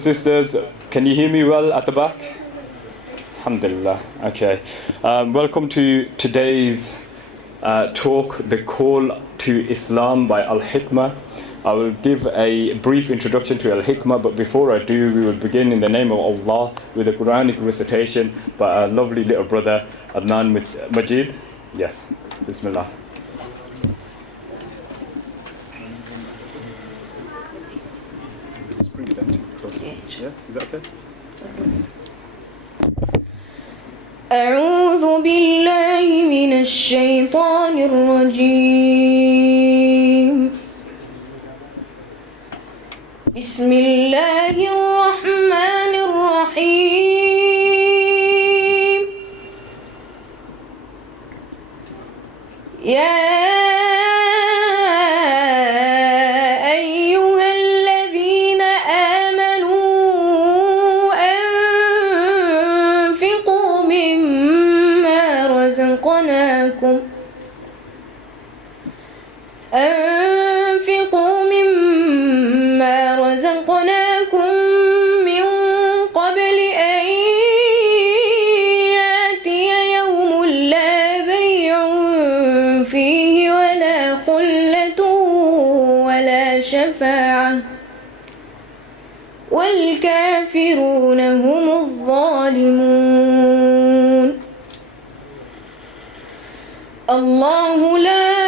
and sisters, can you hear me well at the back? Alhamdulillah. Okay. Welcome to today's talk, The Call to Islam by Al-Hikma. I will give a brief introduction to Al-Hikma, but before I do, we will begin in the name of Allah with a Quranic recitation by our lovely little brother Adnan Majid. Yes. Bismillah. Just bring it down closer. Yeah, is that okay? أعوذ بالله من الشيطان الرجيم. بسم الله الرحمن الرحيم. يا أنفقوا مما رزقناكم من قبل أن يأتي يوم لا بيع فيه ولا خلة ولا شفاعة والكافرون هم الظالمون. الله لا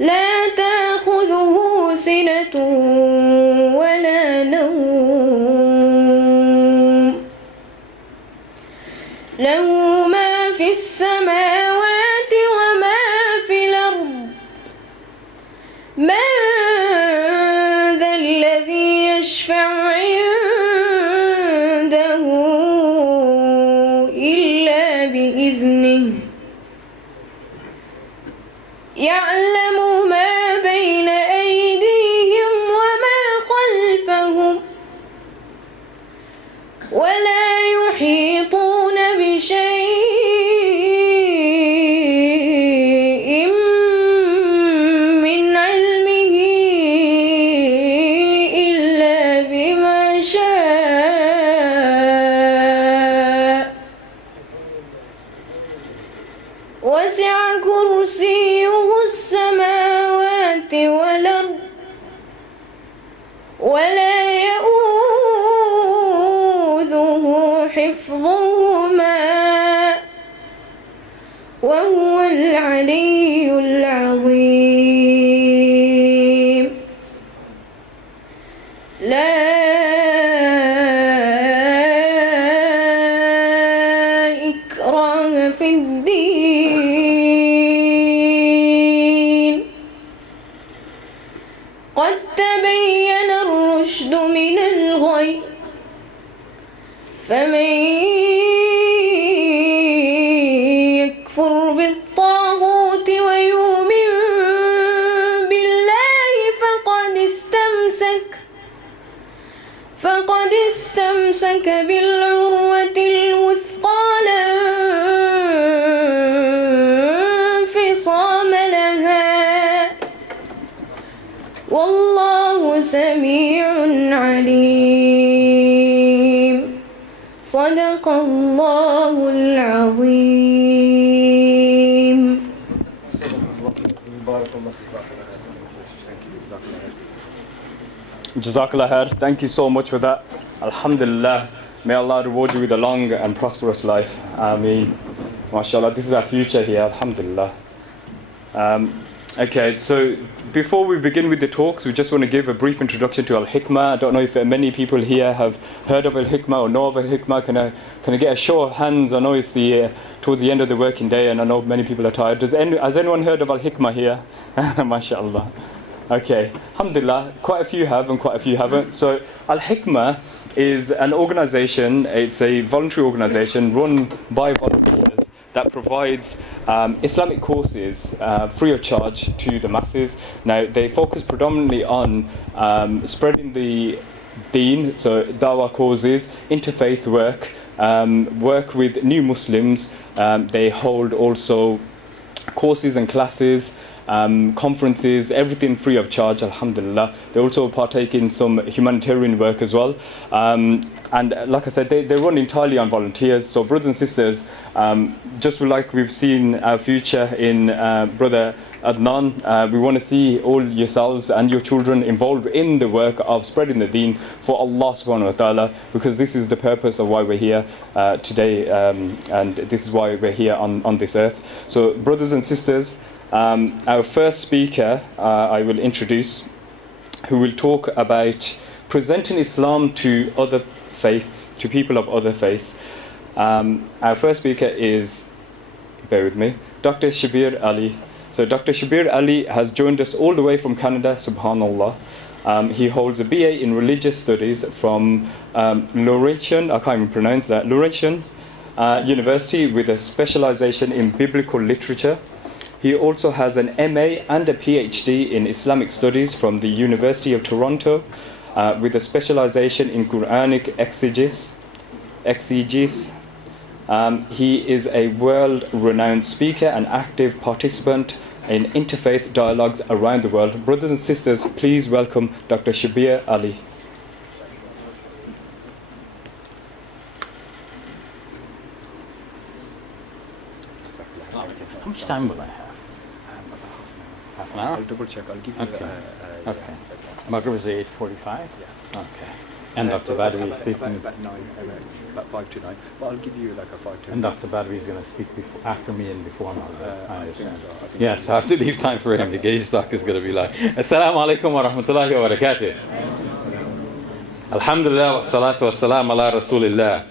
لا تأخذه سنة ولا نوم له ما في السماوات وما في الأرض من ذا الذي يشفع عنده إلا بإذنه يعلم ما بين أيديهم وما خلفهم ولا يحيطون بشيء من علمه إلا بما شاء وسع كرسيه السماوات والأرض ولا يؤوذه حفظهما وهو العلي العظيم. لا إكراه في الدين قد تبين الرشد من الغي فمن يكفر بالطاغوت ويؤمن بالله فقد استمسك بالعروة الوثقى لا انفصام لها والله سميع عليم. صدق الله العظيم. Jazakallah khair. Thank you so much for that. Alhamdulillah. May Allah reward you with a long and prosperous life. Ameen. MashaAllah. This is our future here. Alhamdulillah. Okay, so before we begin with the talks, we just want to give a brief introduction to Al-Hikma. I don't know if many people here have heard of Al-Hikma or know of Al-Hikma. Can I get a show of hands? I know it's towards the end of the working day and I know many people are tired. Has anyone heard of Al-Hikma here? MashaAllah. Okay, alhamdulillah, quite a few have and quite a few haven't. So Al-Hikma is an organization, it's a voluntary organization run by volunteers that provides Islamic courses free of charge to the masses. Now, they focus predominantly on spreading the deen, so dawah causes, interfaith work, work with new Muslims. They hold also courses and classes, conferences, everything free of charge, alhamdulillah. They also partake in some humanitarian work as well. And like I said, they run entirely on volunteers. So brothers and sisters, just like we've seen our future in Brother Adnan, we want to see all yourselves and your children involved in the work of spreading the deen for Allah subhanahu wa ta'ala, because this is the purpose of why we're here today, and this is why we're here on this earth. So brothers and sisters, our first speaker I will introduce, who will talk about presenting Islam to other faiths, to people of other faiths. Our first speaker is, bear with me, Dr. Shabir Ali. So Dr. Shabir Ali has joined us all the way from Canada, subhanallah. He holds a BA in Religious Studies from Laurentian, I can't even pronounce that, Laurentian University, with a specialization in biblical literature. He also has an MA and a PhD in Islamic Studies from the University of Toronto, with a specialization in Quranic exegesis. He is a world-renowned speaker and active participant in interfaith dialogues around the world. Brothers and sisters, please welcome Dr. Shabir Ali. How much time will I have? Half an hour? I'll double check. I'll give you. Okay. Maghrib is 8:45. Yeah. Okay. And Dr. Badawi is speaking. About 9, about 5 to 9. But I'll give you like a 5 to. And Dr. Badawi is going to speak after me and before me. I think so. Yes, I have to leave time for him because his talk is going to be like. Assalamu alaikum wa rahmatullahi wa barakatuh. Alhamdulillah wa salatu wa salam ala rasulillah.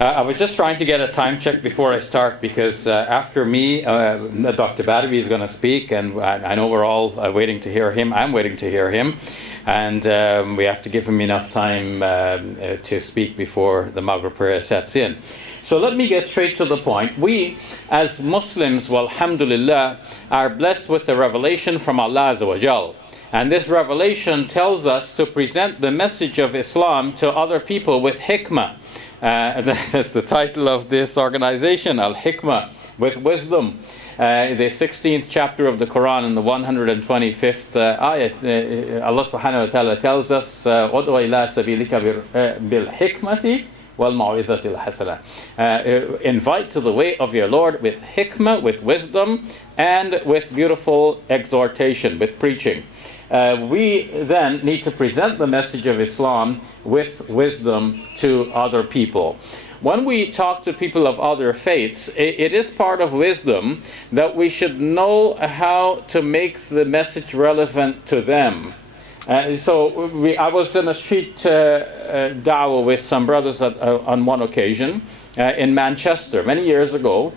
I was just trying to get a time check before I start, because after me, Dr. Badawi is going to speak, and I know we're all waiting to hear him. I'm waiting to hear him, and we have to give him enough time to speak before the Maghrib prayer sets in. So let me get straight to the point. We, as Muslims, well, alhamdulillah, are blessed with the revelation from Allah Azza wa Jal. And this revelation tells us to present the message of Islam to other people with hikmah. That's the title of this organization, Al-Hikma, with wisdom. The 16th chapter of the Quran and the 125th ayat, Allah subhanahu wa ta'ala tells us, "Ud'u ila sabilika bil hikmati wal mau'izatil hasana." Invite to the way of your Lord with hikmah, with wisdom, and with beautiful exhortation, with preaching. We then need to present the message of Islam with wisdom to other people. When we talk to people of other faiths, it is part of wisdom that we should know how to make the message relevant to them. I was in a street da'wah with some brothers on one occasion in Manchester many years ago.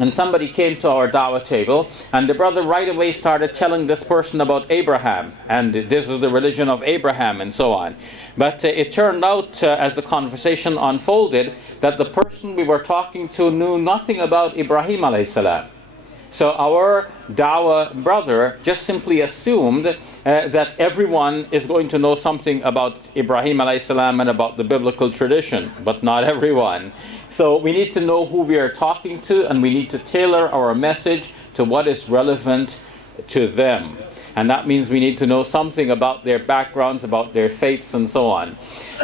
And somebody came to our da'wah table, and the brother right away started telling this person about Abraham, and this is the religion of Abraham, and so on. But it turned out, as the conversation unfolded, that the person we were talking to knew nothing about Ibrahim alayhi salam. So our da'wah brother just simply assumed that everyone is going to know something about Ibrahim alayhi salam and about the biblical tradition, but not everyone. So we need to know who we are talking to, and we need to tailor our message to what is relevant to them. And that means we need to know something about their backgrounds, about their faiths, and so on.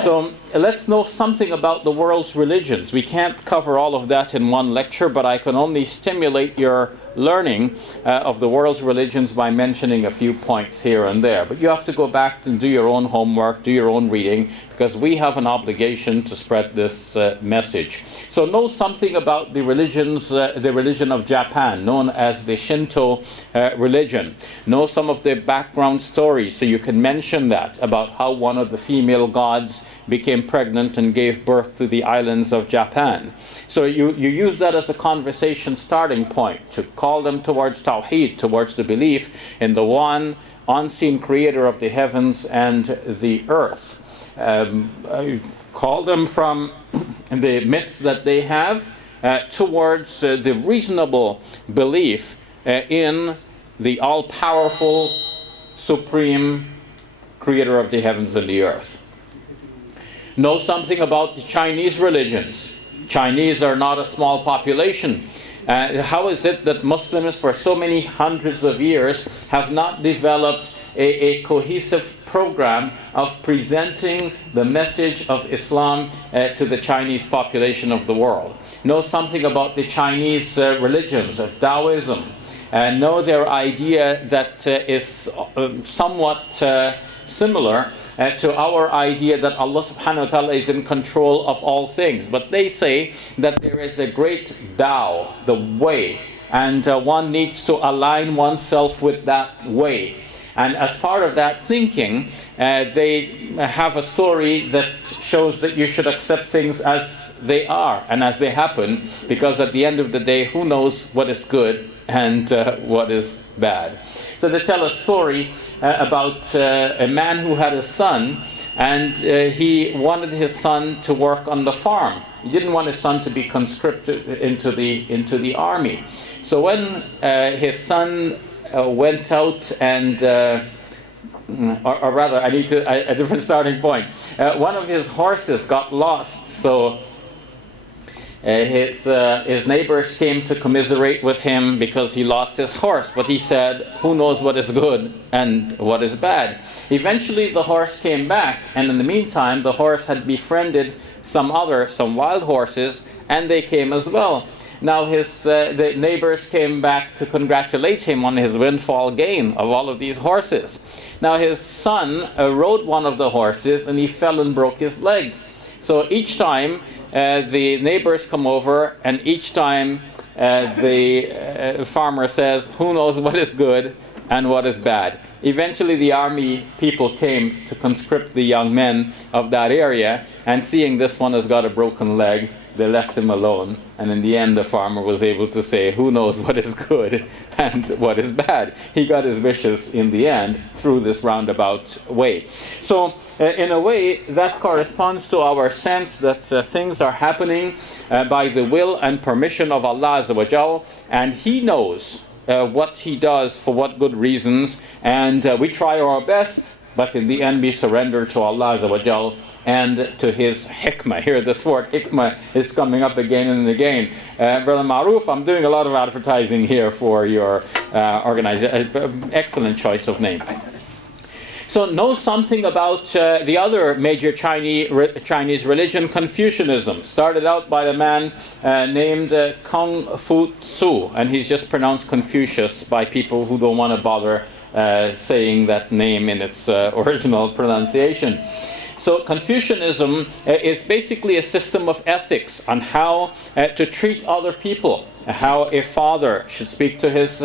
So let's know something about the world's religions. We can't cover all of that in one lecture, but I can only stimulate your learning of the world's religions by mentioning a few points here and there. But you have to go back and do your own homework, do your own reading, because we have an obligation to spread this message. So know something about the religion of Japan, known as the Shinto religion. Know some of the background stories, so you can mention that, about how one of the female gods became pregnant and gave birth to the islands of Japan. So you use that as a conversation starting point to call them towards Tawheed, towards the belief in the one unseen creator of the heavens and the earth. Call them from the myths that they have towards the reasonable belief in the all-powerful, supreme creator of the heavens and the earth. Know something about the Chinese religions. Chinese are not a small population. How is it that Muslims for so many hundreds of years have not developed a cohesive program of presenting the message of Islam to the Chinese population of the world? Know something about the Chinese religions of Taoism. Know their idea that is somewhat similar to our idea that Allah subhanahu wa ta'ala is in control of all things. But they say that there is a great Tao, the way, and one needs to align oneself with that way. And as part of that thinking, they have a story that shows that you should accept things as they are and as they happen, because at the end of the day, who knows what is good and what is bad. So they tell a story about a man who had a son, and he wanted his son to work on the farm. He didn't want his son to be conscripted into the army. So when his son went out and, or rather, I need a different starting point. One of his horses got lost, so his neighbors came to commiserate with him because he lost his horse. But he said, who knows what is good and what is bad? Eventually the horse came back, and in the meantime the horse had befriended some wild horses, and they came as well. Now the neighbors came back to congratulate him on his windfall gain of all of these horses. Now his son rode one of the horses, and he fell and broke his leg. So each time the neighbors come over, and each time the farmer says, who knows what is good and what is bad. Eventually the army people came to conscript the young men of that area, and seeing this one has got a broken leg, they left him alone. And in the end the farmer was able to say, who knows what is good and what is bad. He got his wishes in the end through this roundabout way. So in a way that corresponds to our sense that things are happening by the will and permission of Allah Azza wa Jal, and He knows what He does for what good reasons, and we try our best, but in the end we surrender to Allah Azza wa Jal and to His Hikma. Here this word Hikma is coming up again and again. Brother Maruf, I'm doing a lot of advertising here for your organization. Excellent choice of name. So know something about the other major Chinese religion, Confucianism. Started out by a man named Kung Fu Tzu, and he's just pronounced Confucius by people who don't want to bother saying that name in its original pronunciation. So Confucianism is basically a system of ethics on how to treat other people, how a father should speak to his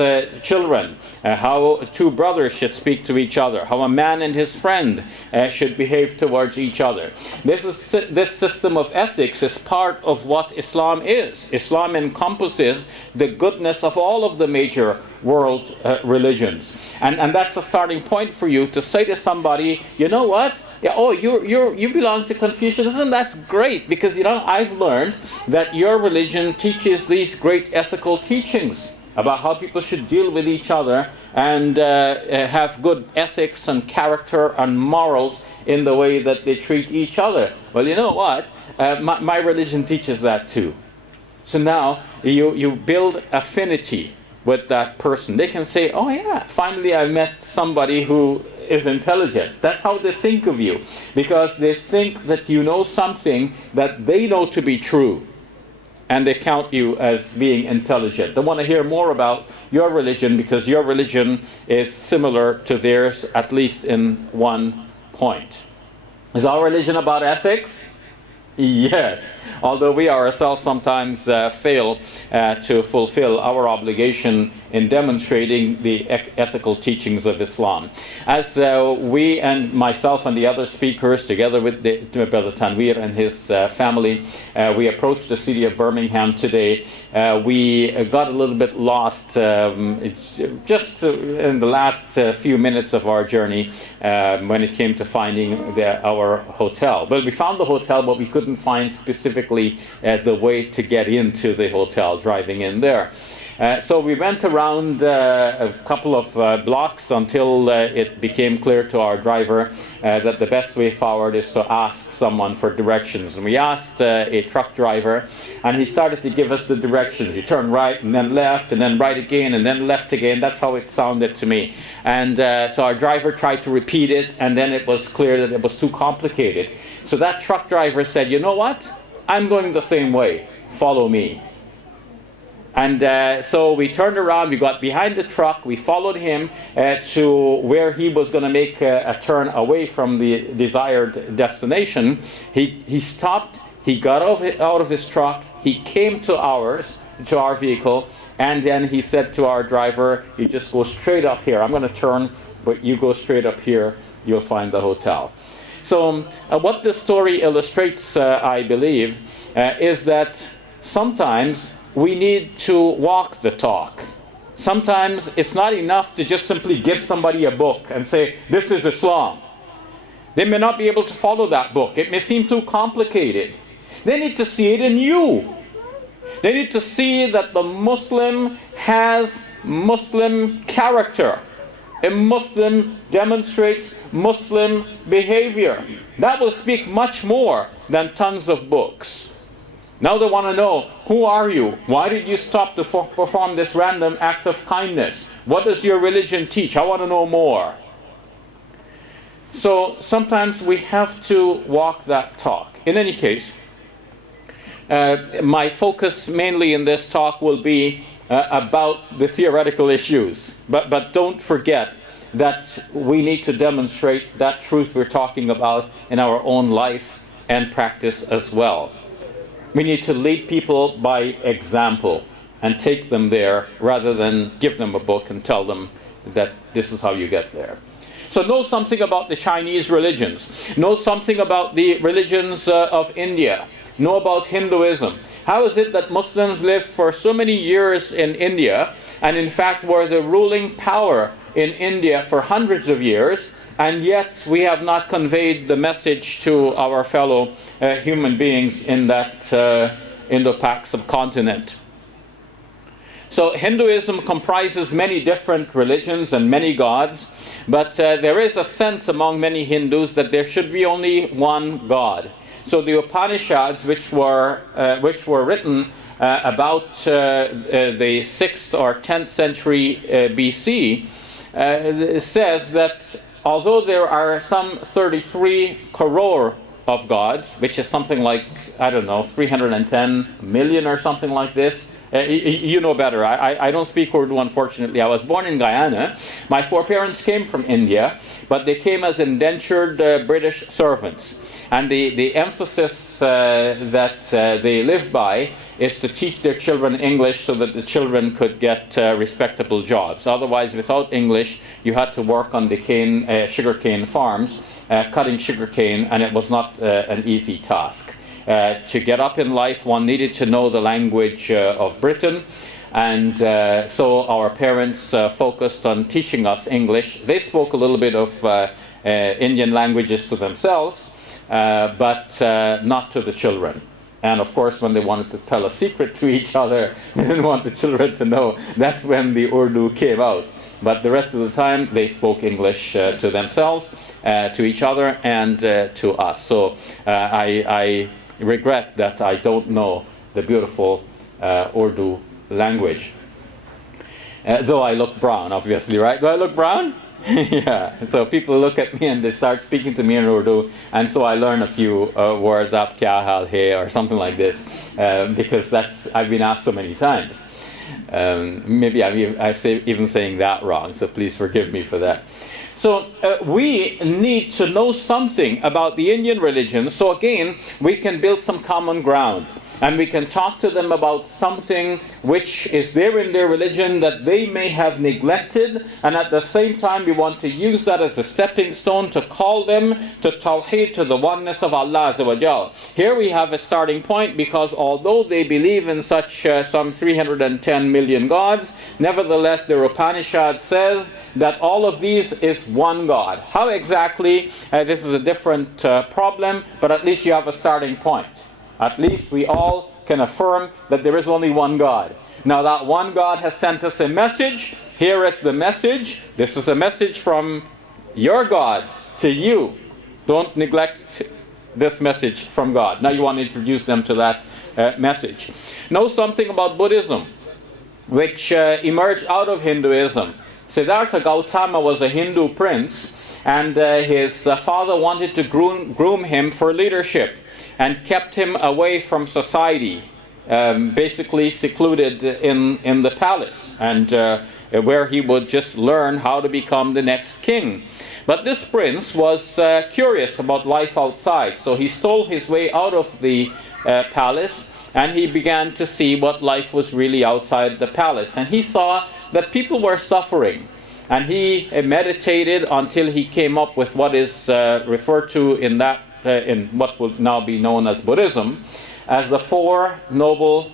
children, how two brothers should speak to each other, how a man and his friend should behave towards each other. This system of ethics is part of what Islam is. Islam encompasses the goodness of all of the major world religions. And that's a starting point for you to say to somebody, you know what? Yeah, oh, you belong to Confucianism? That's great, because I've learned that your religion teaches these great ethical teachings about how people should deal with each other and have good ethics and character and morals in the way that they treat each other. Well, you know what? My religion teaches that too. So now you build affinity with that person. They can say, oh yeah, finally I met somebody who is intelligent. That's how they think of you, because they think that you know something that they know to be true, and they count you as being intelligent. They want to hear more about your religion because your religion is similar to theirs, at least in one point. Is our religion about ethics? Yes, although we ourselves sometimes fail to fulfill our obligation in demonstrating the ethical teachings of Islam. As we and myself and the other speakers, together with Brother Tanweer and his family, we approached the city of Birmingham today, we got a little bit lost just in the last few minutes of our journey when it came to finding our hotel. Well, we found the hotel, but we couldn't find specifically the way to get into the hotel, driving in there. So we went around a couple of blocks until it became clear to our driver that the best way forward is to ask someone for directions. And we asked a truck driver, and he started to give us the directions. You turn right, and then left, and then right again, and then left again. That's how it sounded to me. And so our driver tried to repeat it, and then it was clear that it was too complicated. So that truck driver said, you know what? I'm going the same way. Follow me. And so we turned around, we got behind the truck, we followed him to where he was going to make a turn away from the desired destination. He stopped, he got out of his truck, he came to our vehicle, and then he said to our driver, you just go straight up here. I'm going to turn, but you go straight up here, you'll find the hotel. So what this story illustrates, I believe, is that sometimes we need to walk the talk. Sometimes it's not enough to just simply give somebody a book and say, this is Islam. They may not be able to follow that book. It may seem too complicated. They need to see it in you. They need to see that the Muslim has Muslim character. A Muslim demonstrates Muslim behavior. That will speak much more than tons of books. Now they want to know, who are you? Why did you stop to perform this random act of kindness? What does your religion teach? I want to know more. So sometimes we have to walk that talk. In any case, my focus mainly in this talk will be about the theoretical issues. But don't forget that we need to demonstrate that truth we're talking about in our own life and practice as well. We need to lead people by example and take them there rather than give them a book and tell them that this is how you get there. So know something about the Chinese religions. Know something about the religions of India. Know about Hinduism. How is it that Muslims lived for so many years in India and in fact were the ruling power in India for hundreds of years, and yet we have not conveyed the message to our fellow human beings in that Indo-Pak subcontinent? So Hinduism comprises many different religions and many gods, but there is a sense among many Hindus that there should be only one God. So the Upanishads, which were written about the 6th or 10th century BC, says that although there are some 33 crore of gods, which is something like, I don't know, 310 million or something like this. You know better. I don't speak Urdu, unfortunately. I was born in Guyana. My foreparents came from India, but they came as indentured British servants. And the emphasis that they lived by is to teach their children English so that the children could get respectable jobs. Otherwise, without English, you had to work on the sugarcane farms, cutting sugarcane, and it was not an easy task. To get up in life, one needed to know the language of Britain, and so our parents focused on teaching us English. They spoke a little bit of Indian languages to themselves, but not to the children. And of course, when they wanted to tell a secret to each other, they didn't want the children to know. That's when the Urdu came out. But the rest of the time, they spoke English to themselves, to each other, and to us. So I regret that I don't know the beautiful Urdu language. Though I look brown, obviously, right? Do I look brown? Yeah. So people look at me and they start speaking to me in Urdu, and so I learn a few words, "Aap kya hal hai," or something like this, because I've been asked so many times. Maybe I'm even saying that wrong, so please forgive me for that. So we need to know something about the Indian religion, so again, we can build some common ground. And we can talk to them about something which is there in their religion that they may have neglected, and at the same time we want to use that as a stepping stone to call them to Tawheed, to the oneness of Allah Azza wa Jal. Here we have a starting point, because although they believe in such some 310 million gods, nevertheless the Upanishad says that all of these is one God. How exactly? This is a different problem, but at least you have a starting point. At least we all can affirm that there is only one God. Now that one God has sent us a message. Here is the message. This is a message from your God to you. Don't neglect this message from God. Now you want to introduce them to that message. Know something about Buddhism, which emerged out of Hinduism. Siddhartha Gautama was a Hindu prince, and his father wanted to groom him for leadership, and kept him away from society, basically secluded in the palace, and where he would just learn how to become the next king. But this prince was curious about life outside, so he stole his way out of the palace, and he began to see what life was really outside the palace. And he saw that people were suffering. And he meditated until he came up with what is referred to in what will now be known as Buddhism, as the Four Noble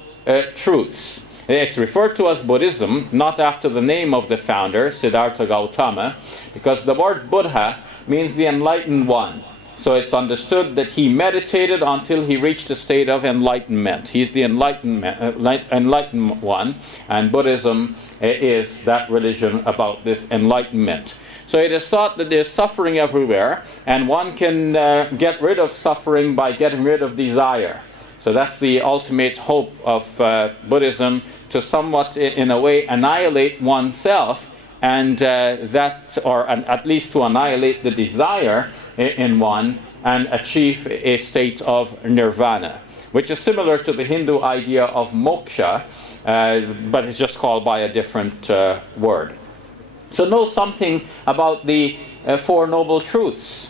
Truths. It's referred to as Buddhism, not after the name of the founder, Siddhartha Gautama, because the word Buddha means the enlightened one. So it's understood that he meditated until he reached a state of enlightenment. He's the enlightened one, and Buddhism is that religion about this enlightenment. So it is thought that there's suffering everywhere, and one can get rid of suffering by getting rid of desire. So that's the ultimate hope of Buddhism, to somewhat, in a way, annihilate oneself, and at least to annihilate the desire in one, and achieve a state of nirvana, which is similar to the Hindu idea of moksha, but it's just called by a different word. So know something about the Four Noble Truths,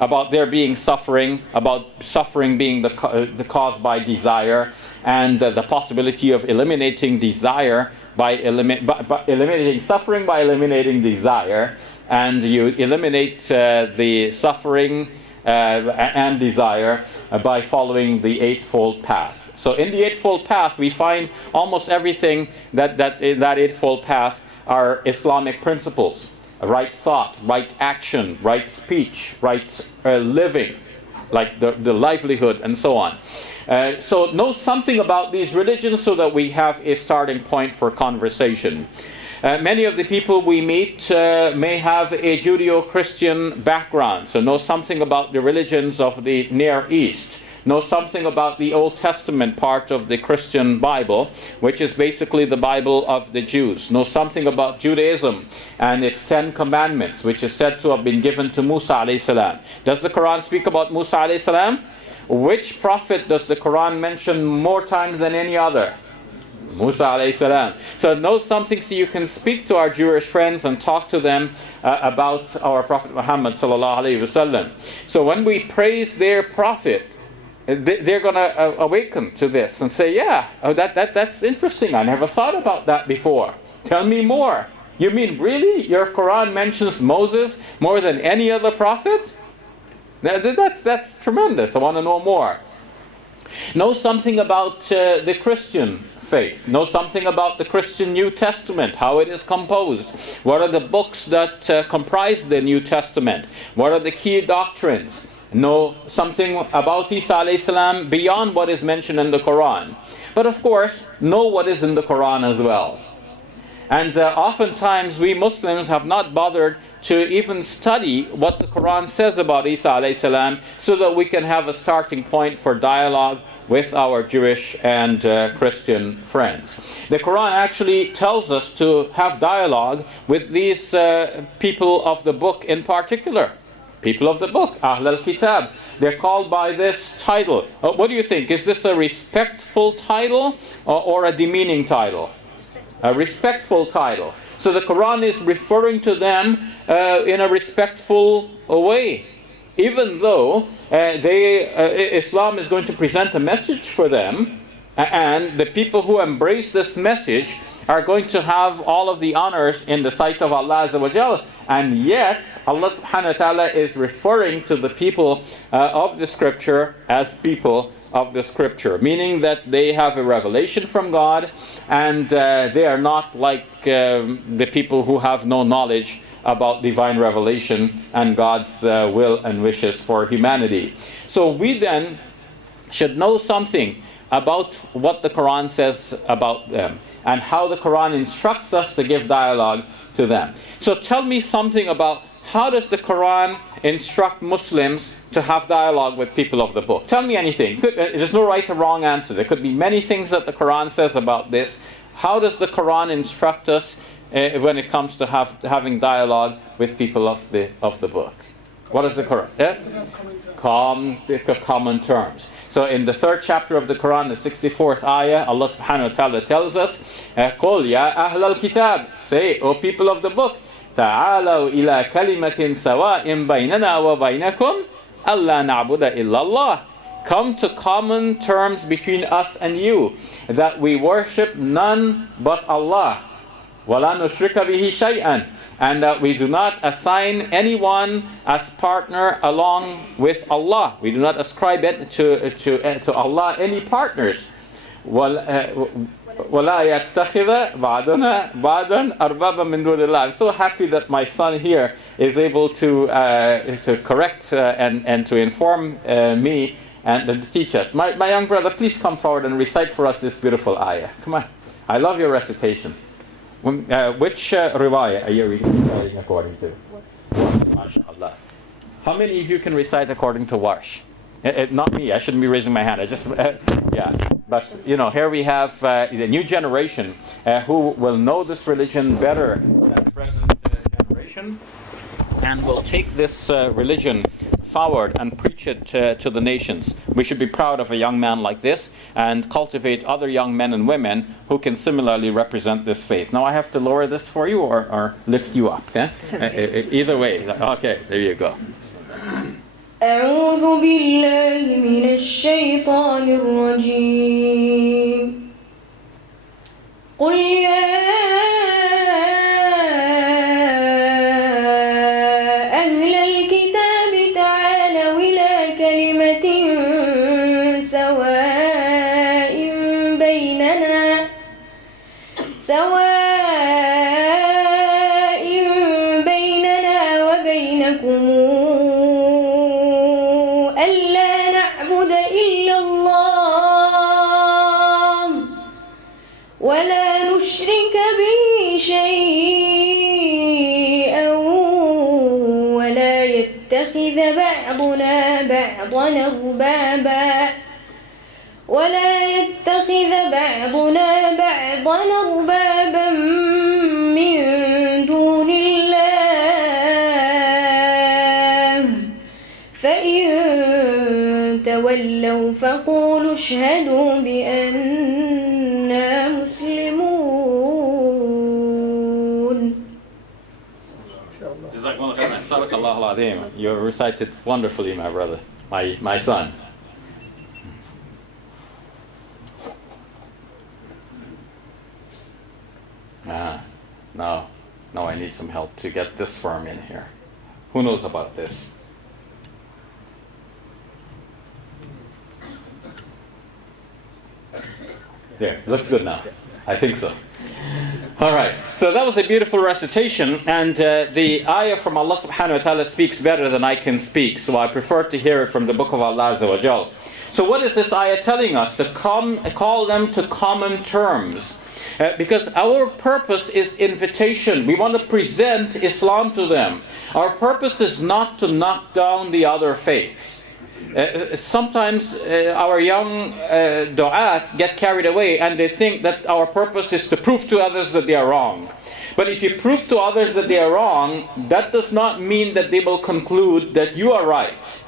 about there being suffering, about suffering being the cause by desire, and the possibility of eliminating desire by eliminating suffering by eliminating desire, and you eliminate the suffering and desire by following the Eightfold Path. So in the Eightfold Path we find almost everything that in that Eightfold Path are Islamic principles: right thought, right action, right speech, right living, like the livelihood, and so on. So know something about these religions so that we have a starting point for conversation. Many of the people we meet may have a Judeo-Christian background, so know something about the religions of the Near East. Know something about the Old Testament part of the Christian Bible, which is basically the Bible of the Jews. Know something about Judaism and its 10 commandments, which is said to have been given to Musa alayhi salam. Does the Quran speak about Musa alayhi salam? Which prophet does the Quran mention more times than any other? Musa alayhi salam. So know something so you can speak to our Jewish friends and talk to them about our Prophet Muhammad sallallahu alayhi wasallam. So when we praise their prophet, they're going to awaken to this and say, yeah, that's interesting. I never thought about that before. Tell me more. You mean really? Your Quran mentions Moses more than any other prophet? That's tremendous. I want to know more. Know something about the Christian faith. Know something about the Christian New Testament, how it is composed. What are the books that comprise the New Testament? What are the key doctrines? Know something about Isa alayhi salam beyond what is mentioned in the Quran. But of course, know what is in the Quran as well. And oftentimes we Muslims have not bothered to even study what the Quran says about Isa alayhi salam, so that we can have a starting point for dialogue with our Jewish and Christian friends. The Quran actually tells us to have dialogue with these people of the book in particular. People of the book, Ahl al-Kitab. They're called by this title. What do you think? Is this a respectful title or a demeaning title? A respectful title. So the Quran is referring to them in a respectful way. Even though Islam is going to present a message for them, and the people who embrace this message are going to have all of the honors in the sight of Allah Azza wa Jal. And yet, Allah subhanahu wa ta'ala is referring to the people of the scripture as people of the scripture, meaning that they have a revelation from God, and they are not like the people who have no knowledge about divine revelation and God's will and wishes for humanity. So we then should know something about what the Quran says about them and how the Quran instructs us to give dialogue to them. So tell me something about how does the Quran instruct Muslims to have dialogue with people of the book? Tell me anything. There's no right or wrong answer. There could be many things that the Quran says about this. How does the Quran instruct us when it comes to having dialogue with people of the book? What is the Quran? Common terms. So in the 3rd chapter of the Quran, the 64th ayah, Allah subhanahu wa ta'ala tells us, قُلْ يَا أَهْلَ الْكِتَابِ, say, O people of the book, تَعَالَوْا إِلَى كَلِمَةٍ سَوَاءٍ بَيْنَنَا وَبَيْنَكُمْ أَلَّا نَعْبُدَ إِلَّا اللَّهِ. Come to common terms between us and you, that we worship none but Allah. وَلَا نُشْرِكَ بِهِ شَيْئًا, and that we do not assign anyone as partner along with Allah. We do not ascribe it to Allah any partners. وَلَا يَتَّخِذَ بَعْضُنَا بَعْضًا أَرْبَابًا مِنْ دُونِ اللَّهِ. I'm so happy that my son here is able to correct and to inform me and to teach us. My young brother, please come forward and recite for us this beautiful ayah. Come on. I love your recitation. Which riwayah are you reciting according to? MashaAllah. How many of you can recite according to Warsh? Not me. I shouldn't be raising my hand. I just yeah. But here we have the new generation who will know this religion better than the present generation, and will take this religion forward and preach it to the nations. We should be proud of a young man like this and cultivate other young men and women who can similarly represent this faith. Now I have to lower this for you or lift you up. Yeah? Either way. Okay, there you go. أعوذ بالله من الشيطان الرجيم قل يا أهل الكتاب تعالوا إلى كلمة سواء بيننا وبينكم ألا نعبد إلا الله ولا نشرك به شيئا ولا يتخذ بعضنا بعضا أربابا من دون الله فإن تولوا فقولوا اشهدوا بأننا مسلمون. You recited wonderfully, my brother, my son. Now I need some help to get this firm in here. Who knows about this? There, looks good now. I think so. All right, so that was a beautiful recitation, and the ayah from Allah subhanahu wa ta'ala speaks better than I can speak, so I prefer to hear it from the book of Allah Azza wa Jal. So what is this ayah telling us? To call them to common terms. Because our purpose is invitation. We want to present Islam to them. Our purpose is not to knock down the other faiths. Sometimes our young du'at get carried away and they think that our purpose is to prove to others that they are wrong. But if you prove to others that they are wrong, that does not mean that they will conclude that you are right.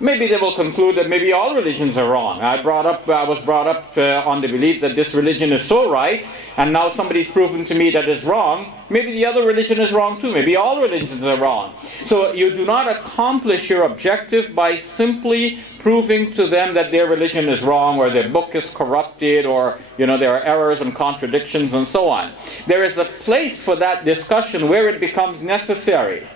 maybe they will conclude that maybe all religions are wrong. I was brought up on the belief that this religion is so right, and now somebody's proven to me that it's wrong. Maybe the other religion is wrong too. Maybe all religions are wrong. So you do not accomplish your objective by simply proving to them that their religion is wrong, or their book is corrupted, or there are errors and contradictions and so on. There is a place for that discussion where it becomes necessary.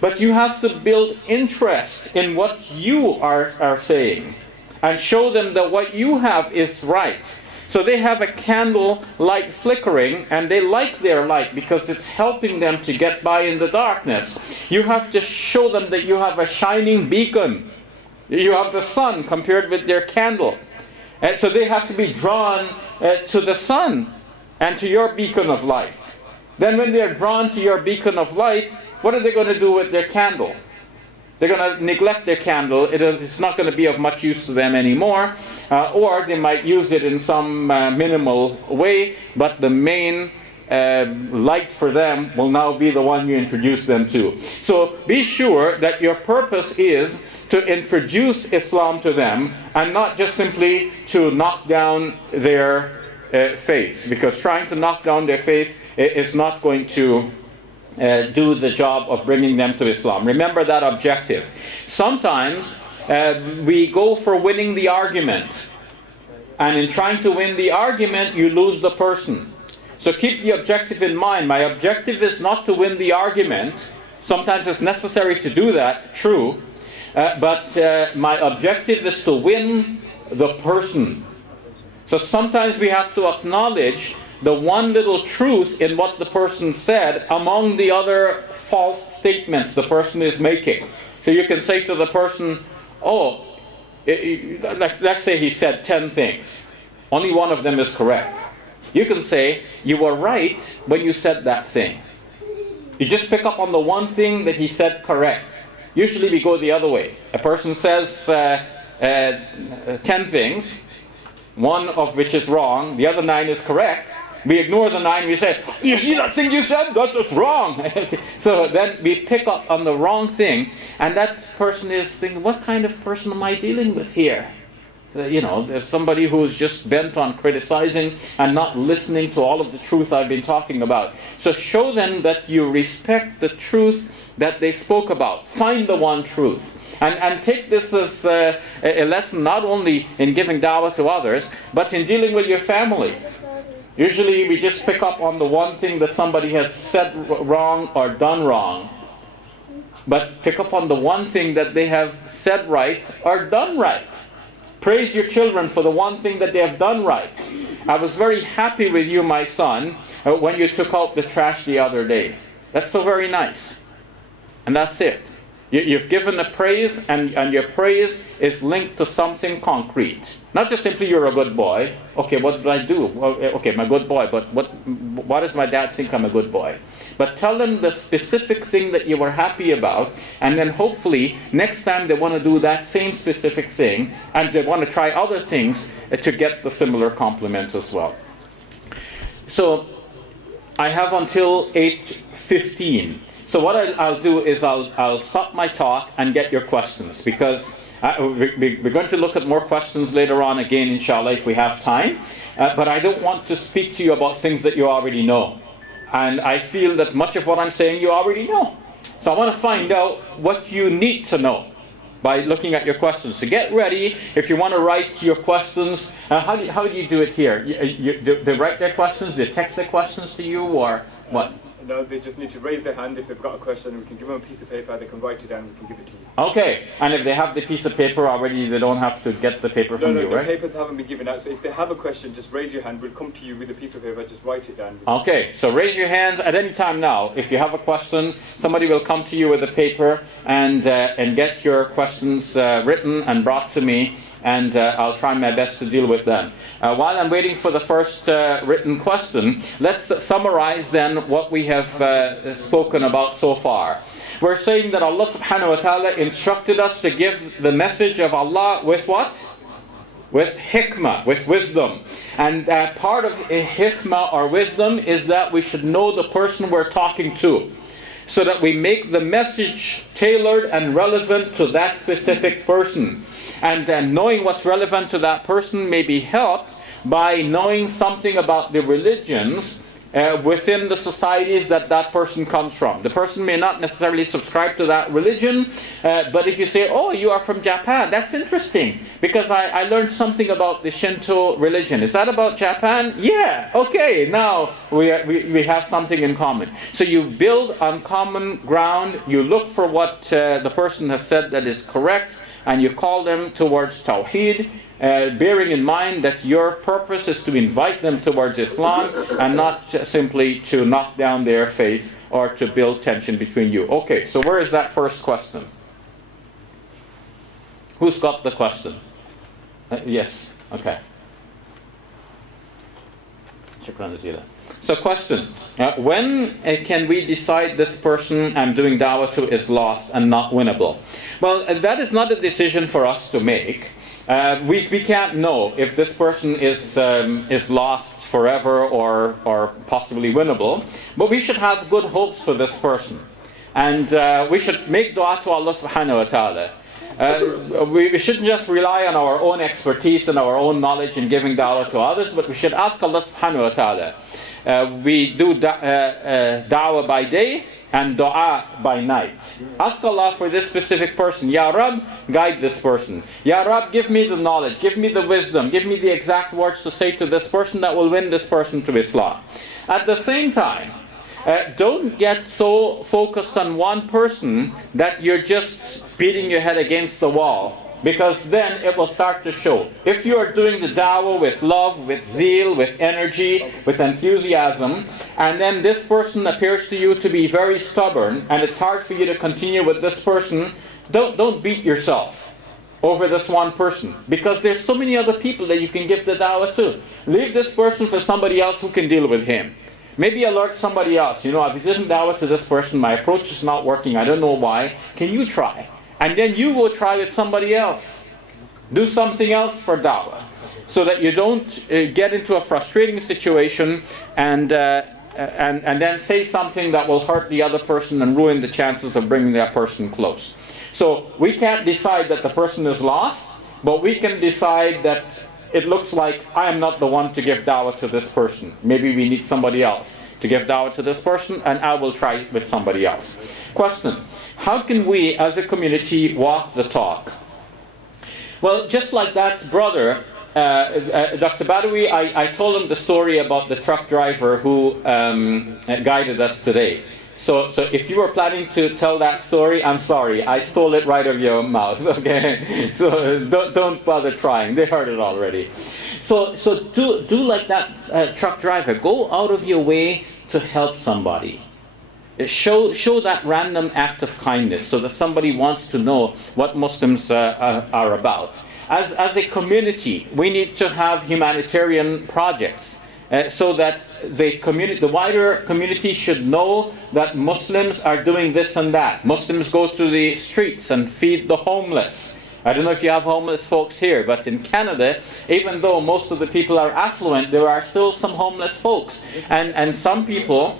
But you have to build interest in what you are saying and show them that what you have is right. So they have a candle light flickering, and they like their light because it's helping them to get by in the darkness. You have to show them that you have a shining beacon. You have the sun compared with their candle. And so they have to be drawn to the sun and to your beacon of light. Then when they are drawn to your beacon of light, what are they going to do with their candle? They're going to neglect their candle. It's not going to be of much use to them anymore. Or they might use it in some minimal way, but the main light for them will now be the one you introduce them to. So be sure that your purpose is to introduce Islam to them, and not just simply to knock down their faiths. Because trying to knock down their faith is not going to do the job of bringing them to Islam. Remember that objective. Sometimes we go for winning the argument, and in trying to win the argument, you lose the person. So keep the objective in mind. My objective is not to win the argument. Sometimes it's necessary to do that, true. But my objective is to win the person. So sometimes we have to acknowledge the one little truth in what the person said among the other false statements the person is making. So you can say to the person, let's say he said 10 things. Only one of them is correct. You can say, you were right when you said that thing. You just pick up on the one thing that he said correct. Usually we go the other way. A person says 10 things, one of which is wrong, the other 9 is correct. We ignore the 9, we say, you see that thing you said? That was wrong. So then we pick up on the wrong thing, and that person is thinking, what kind of person am I dealing with here? So, there's somebody who's just bent on criticizing and not listening to all of the truth I've been talking about. So show them that you respect the truth that they spoke about. Find the one truth. And take this as a lesson not only in giving dawah to others, but in dealing with your family. Usually we just pick up on the one thing that somebody has said wrong or done wrong. But pick up on the one thing that they have said right or done right. Praise your children for the one thing that they have done right. I was very happy with you, my son, when you took out the trash the other day. That's so very nice. And that's it. You've given a praise, and your praise is linked to something concrete. Not just simply, you're a good boy. Okay, what did I do? Well, okay, I'm a good boy, but why does my dad think I'm a good boy? But tell them the specific thing that you were happy about, and then hopefully next time they want to do that same specific thing, and they want to try other things to get the similar compliment as well. So I have until 8:15. So what I'll do is I'll stop my talk and get your questions, because we're going to look at more questions later on again, inshallah, if we have time. But I don't want to speak to you about things that you already know. And I feel that much of what I'm saying you already know. So I want to find out what you need to know by looking at your questions. So get ready. If you want to write your questions, how do you do it here? They write their questions, they text their questions to you, or what? No, they just need to raise their hand if they've got a question. We can give them a piece of paper, they can write it down, we can give it to you. Okay, and if they have the piece of paper already, they don't have to get the paper from you, right? No, the papers haven't been given out. So if they have a question, just raise your hand. We'll come to you with a piece of paper, just write it down. Okay, so raise your hands at any time now. If you have a question, somebody will come to you with a paper and get your questions written and brought to me. And I'll try my best to deal with them. While I'm waiting for the first written question, let's summarize then what we have spoken about so far. We're saying that Allah subhanahu wa ta'ala instructed us to give the message of Allah with what? With hikmah, with wisdom. And part of hikmah or wisdom is that we should know the person we're talking to. so that we make the message tailored and relevant to that specific person. And then knowing what's relevant to that person may be helped by knowing something about the religions within the societies that that person comes from. The person may not necessarily subscribe to that religion, but if you say, oh, you are from Japan, that's interesting, because I learned something about the Shinto religion. Is that about Japan? Yeah, okay, now we have something in common. So you build on common ground, you look for what the person has said that is correct, and you call them towards Tawheed, bearing in mind that your purpose is to invite them towards Islam and not simply to knock down their faith or to build tension between you. Okay, so where is that first question? Who's got the question? Yes, okay. Shukran jazeelan. So question, when can we decide this person I'm doing dawah to is lost and not winnable? Well, that is not a decision for us to make. We can't know if this person is lost forever or possibly winnable, but we should have good hopes for this person. And we should make dua to Allah subhanahu wa ta'ala. We shouldn't just rely on our own expertise and our own knowledge in giving da'wah to others, but we should ask Allah subhanahu wa ta'ala. We do da'wah by day and dua by night. Ask Allah for this specific person. Ya Rab, guide this person. Ya Rab, give me the knowledge, give me the wisdom, give me the exact words to say to this person that will win this person to Islam. At the same time, don't get so focused on one person that you're just beating your head against the wall, because then it will start to show. If you are doing the da'wah with love, with zeal, with energy, with enthusiasm, and then this person appears to you to be very stubborn, and it's hard for you to continue with this person, don't beat yourself over this one person, because there's so many other people that you can give the da'wah to. Leave this person for somebody else who can deal with him. Maybe alert somebody else. You know, I've given da'wah to this person, my approach is not working, I don't know why. Can you try? And then you go try with somebody else. Do something else for da'wah, so that you don't get into a frustrating situation and then say something that will hurt the other person and ruin the chances of bringing that person close. So we can't decide that the person is lost, but we can decide that it looks like I am not the one to give da'wah to this person. Maybe we need somebody else to give da'wah to this person, and I will try with somebody else. Question. How can we as a community walk the talk? Well, just like that brother, Dr. Badawi, I told him the story about the truck driver who guided us today. So if you were planning to tell that story, I'm sorry, I stole it right out of your mouth, okay? So don't bother trying, they heard it already. So do like that truck driver, go out of your way to help somebody. Show that random act of kindness so that somebody wants to know what Muslims are about. As a community, we need to have humanitarian projects so that the wider community should know that Muslims are doing this and that. Muslims go to the streets and feed the homeless. I don't know if you have homeless folks here, but in Canada, even though most of the people are affluent, there are still some homeless folks. And some people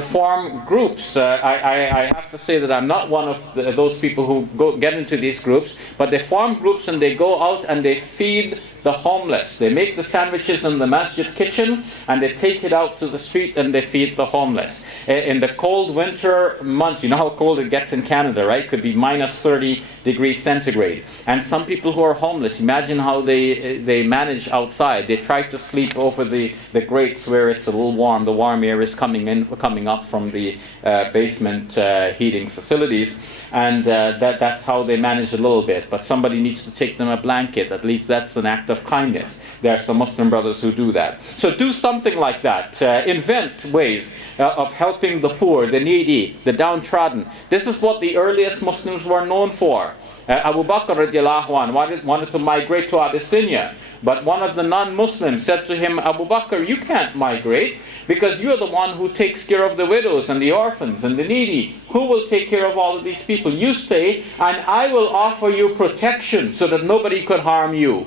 form groups. I have to say that I'm not one of those people who get into these groups, but they form groups and they go out and they feed the homeless. They make the sandwiches in the masjid kitchen and they take it out to the street and they feed the homeless. In the cold winter months, you know how cold it gets in Canada, right? Could be minus 30 degrees centigrade. And some people who are homeless, imagine how they manage outside. They try to sleep over the grates where it's a little warm. The warm air is coming up from the basement heating facilities. And that's how they manage a little bit. But somebody needs to take them a blanket. At least that's an act of kindness. There are some Muslim brothers who do that. So do something like that. Invent ways of helping the poor, the needy, the downtrodden. This is what the earliest Muslims were known for. Abu Bakr radiallahu anh wanted to migrate to Abyssinia. But one of the non-Muslims said to him, Abu Bakr, you can't migrate because you're the one who takes care of the widows and the orphans and the needy. Who will take care of all of these people? You stay and I will offer you protection so that nobody could harm you.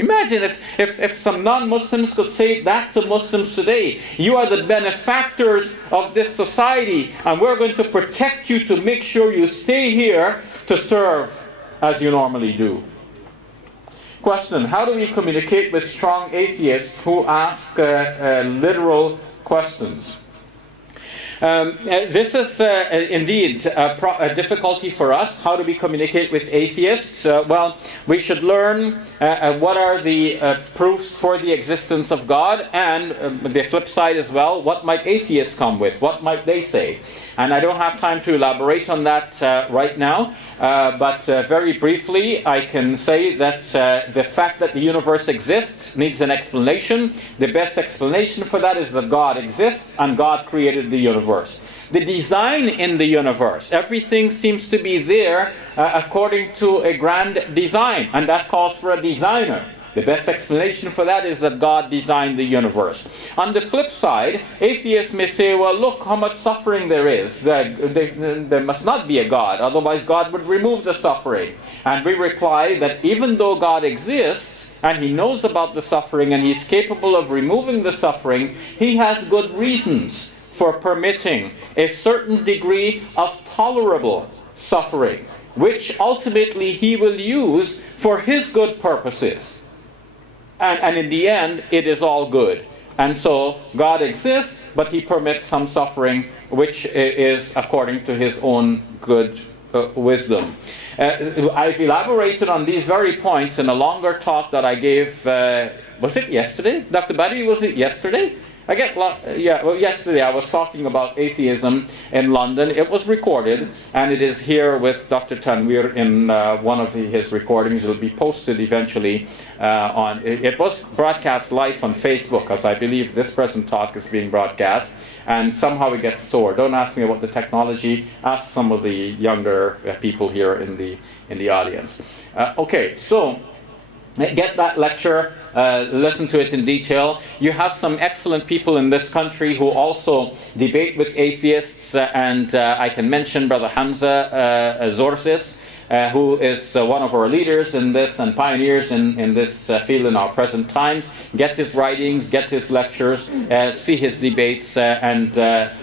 Imagine if some non-Muslims could say that to Muslims today. You are the benefactors of this society, and we're going to protect you to make sure you stay here to serve as you normally do. Question: how do we communicate with strong atheists who ask literal questions? This is indeed a difficulty for us. How do we communicate with atheists? Well, we should learn what are the proofs for the existence of God, and the flip side as well, what might atheists come with? What might they say? And I don't have time to elaborate on that right now, but very briefly I can say that the fact that the universe exists needs an explanation. The best explanation for that is that God exists and God created the universe. The design in the universe, everything seems to be there according to a grand design, and that calls for a designer. The best explanation for that is that God designed the universe. On the flip side, atheists may say, well, look how much suffering there is. There must not be a God, otherwise God would remove the suffering. And we reply that even though God exists, and He knows about the suffering, and He's capable of removing the suffering, He has good reasons for permitting a certain degree of tolerable suffering, which ultimately He will use for His good purposes. And in the end, it is all good. And so God exists, but He permits some suffering, which is according to His own good wisdom. I've elaborated on these very points in a longer talk that I gave, was it yesterday? Dr. Badi, was it yesterday? Yesterday I was talking about atheism in London. It was recorded, and it is here with Dr. Tanweer in one of his recordings. It will be posted eventually on. It was broadcast live on Facebook, as I believe this present talk is being broadcast, and somehow it gets stored. Don't ask me about the technology. Ask some of the younger people here in the audience. Okay, so get that lecture. Listen to it in detail. You have some excellent people in this country who also debate with atheists, and I can mention Brother Hamza Zorsis, who is one of our leaders in this and pioneers in this field in our present times. Get his writings, get his lectures, see his debates, and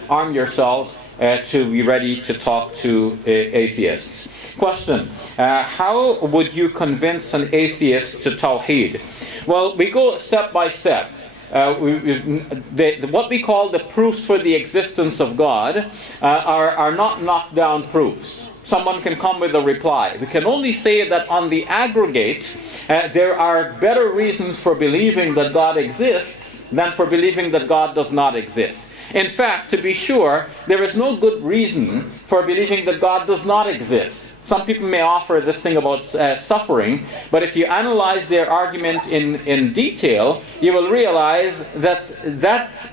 arm yourselves to be ready to talk to atheists. Question: how would you convince an atheist to Tawheed? Well, we go step by step. What we call the proofs for the existence of God are not knockdown proofs. Someone can come with a reply. We can only say that on the aggregate, there are better reasons for believing that God exists than for believing that God does not exist. In fact, to be sure, there is no good reason for believing that God does not exist. Some people may offer this thing about suffering, but if you analyze their argument in detail, you will realize that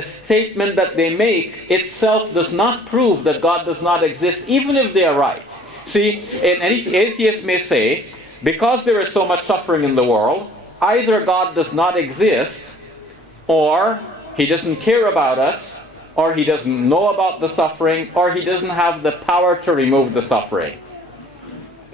statement that they make itself does not prove that God does not exist, even if they are right. See, an atheist may say, because there is so much suffering in the world, either God does not exist, or He doesn't care about us, or He doesn't know about the suffering, or He doesn't have the power to remove the suffering.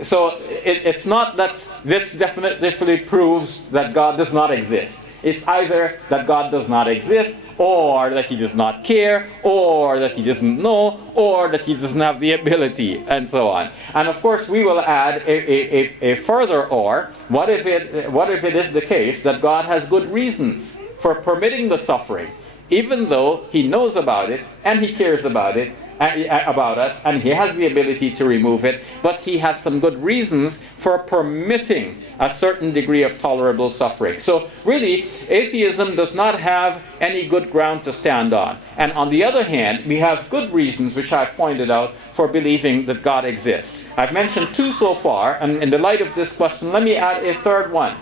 So it's not that this definitely proves that God does not exist. It's either that God does not exist, or that He does not care, or that He doesn't know, or that He doesn't have the ability, and so on. And of course we will add a further or. What if it is the case that God has good reasons for permitting the suffering, even though He knows about it and He cares about it, about us, and He has the ability to remove it, but He has some good reasons for permitting a certain degree of tolerable suffering. So really, atheism does not have any good ground to stand on. And on the other hand, we have good reasons, which I've pointed out, for believing that God exists. I've mentioned two so far, and in the light of this question, let me add a third one.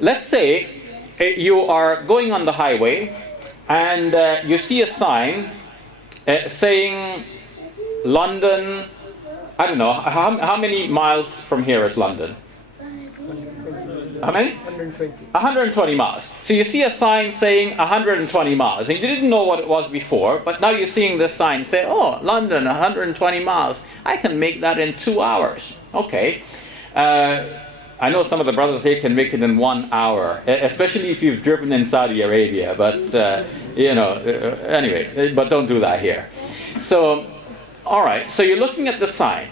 Let's say you are going on the highway, and you see a sign saying London, I don't know, how many miles from here is London? How many? 120. 120 miles. So you see a sign saying 120 miles, and you didn't know what it was before, but now you're seeing this sign say, oh, London, 120 miles. I can make that in 2 hours. Okay. I know some of the brothers here can make it in 1 hour, especially if you've driven in Saudi Arabia. But, anyway, but don't do that here. So, all right, so you're looking at the sign.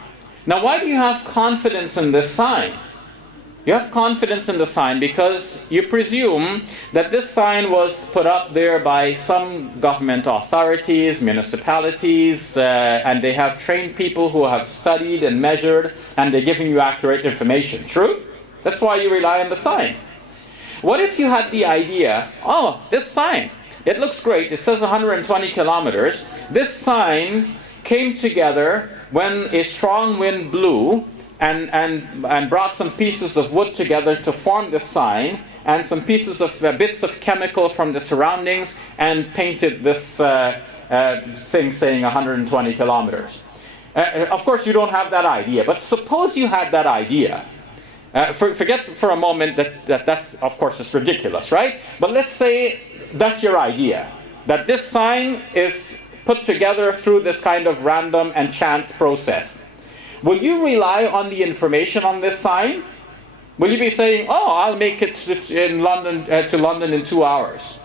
Now, why do you have confidence in this sign? You have confidence in the sign because you presume that this sign was put up there by some government authorities, municipalities, and they have trained people who have studied and measured, and they're giving you accurate information. True? That's why you rely on the sign. What if you had the idea, oh, this sign, it looks great, it says 120 kilometers. This sign came together when a strong wind blew and brought some pieces of wood together to form the sign, and some pieces of bits of chemical from the surroundings, and painted this thing saying 120 kilometers. Of course, you don't have that idea, but suppose you had that idea. Forget for a moment that's, of course, it's ridiculous, right? But let's say that's your idea, that this sign is put together through this kind of random and chance process. Will you rely on the information on this sign? Will you be saying, oh, I'll make it to London in 2 hours?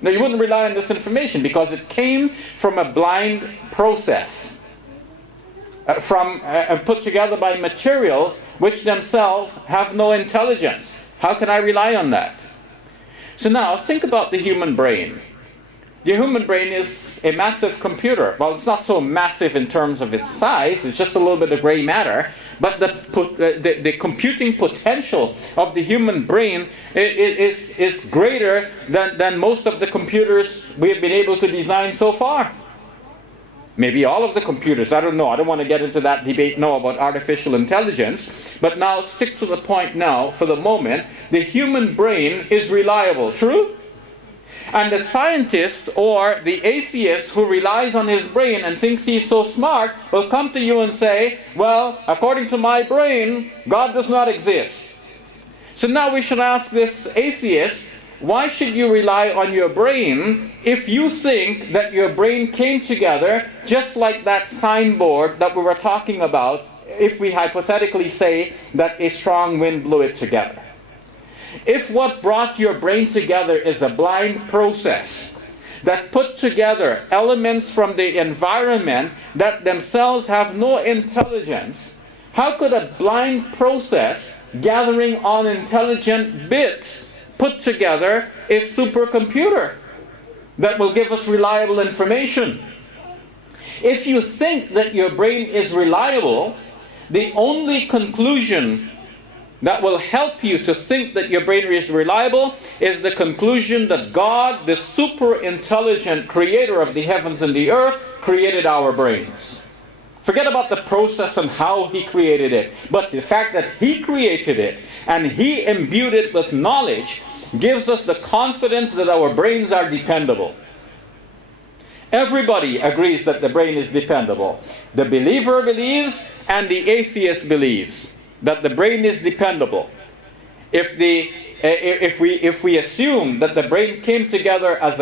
No, you wouldn't rely on this information because it came from a blind process, put together by materials which themselves have no intelligence. How can I rely on that? So now, think about the human brain. The human brain is a massive computer. Well, it's not so massive in terms of its size. It's just a little bit of gray matter. But the computing potential of the human brain is greater than most of the computers we have been able to design so far. Maybe all of the computers. I don't know. I don't want to get into that debate now about artificial intelligence. But now, stick to the point now, for the moment. The human brain is reliable. True? And the scientist or the atheist who relies on his brain and thinks he's so smart will come to you and say, well, according to my brain, God does not exist. So now we should ask this atheist, why should you rely on your brain if you think that your brain came together just like that signboard that we were talking about, if we hypothetically say that a strong wind blew it together? If what brought your brain together is a blind process that put together elements from the environment that themselves have no intelligence, how could a blind process gathering on intelligent bits put together a supercomputer that will give us reliable information? If you think that your brain is reliable, the only conclusion that will help you to think that your brain is reliable is the conclusion that God, the super intelligent creator of the heavens and the earth, created our brains. Forget about the process and how He created it, but the fact that He created it and He imbued it with knowledge gives us the confidence that our brains are dependable. Everybody agrees that the brain is dependable. The believer believes and the atheist believes that the brain is dependable. If we assume that the brain came together as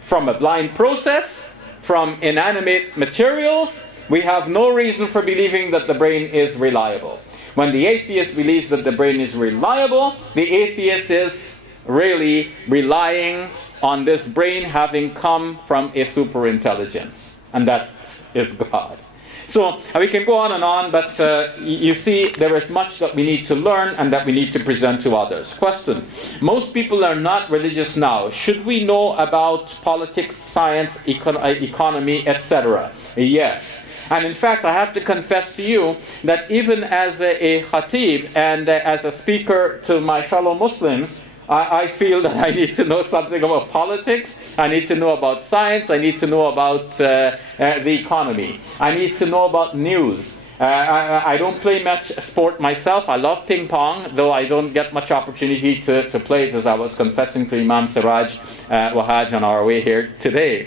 from a blind process, from inanimate materials, we have no reason for believing that the brain is reliable. When the atheist believes that the brain is reliable, the atheist is really relying on this brain having come from a superintelligence, and that is God. So we can go on, but you see there is much that we need to learn and that we need to present to others. Question: most people are not religious now. Should we know about politics, science, economy, etc.? Yes. And in fact, I have to confess to you that even as a khatib and as a speaker to my fellow Muslims, I feel that I need to know something about politics, I need to know about science, I need to know about the economy, I need to know about news. I don't play much sport myself. I love ping pong, though I don't get much opportunity to play it, as I was confessing to Imam Siraj Wahaj on our way here today.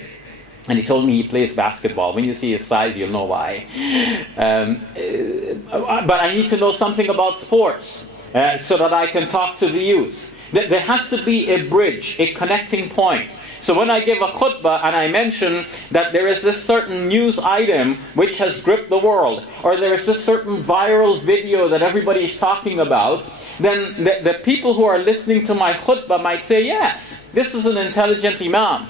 And he told me he plays basketball. When you see his size, you'll know why. But I need to know something about sports so that I can talk to the youth. There has to be a bridge, a connecting point. So when I give a khutbah and I mention that there is this certain news item which has gripped the world, or there is this certain viral video that everybody is talking about, then the people who are listening to my khutbah might say, yes, this is an intelligent imam.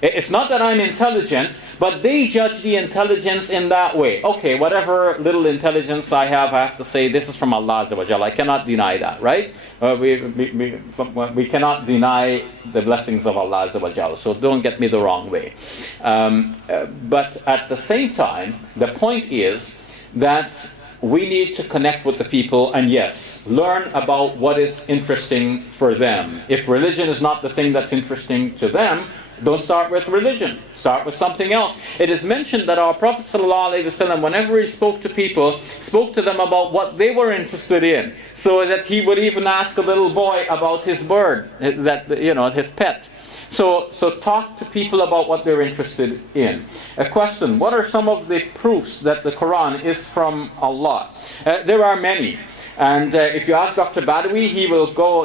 It's not that I'm intelligent, but they judge the intelligence in that way. Okay, whatever little intelligence I have to say this is from Allah Azza wa Jalla. I cannot deny that, right? We cannot deny the blessings of Allah Azza wa Jalla, so don't get me the wrong way. But at the same time, the point is that we need to connect with the people and yes, learn about what is interesting for them. If religion is not the thing that's interesting to them, don't start with religion. Start with something else. It is mentioned that our Prophet ﷺ, whenever he spoke to people, spoke to them about what they were interested in. So that he would even ask a little boy about his bird, his pet. So talk to people about what they're interested in. A question, what are some of the proofs that the Quran is from Allah? There are many. And if you ask Dr. Badawi, he will go,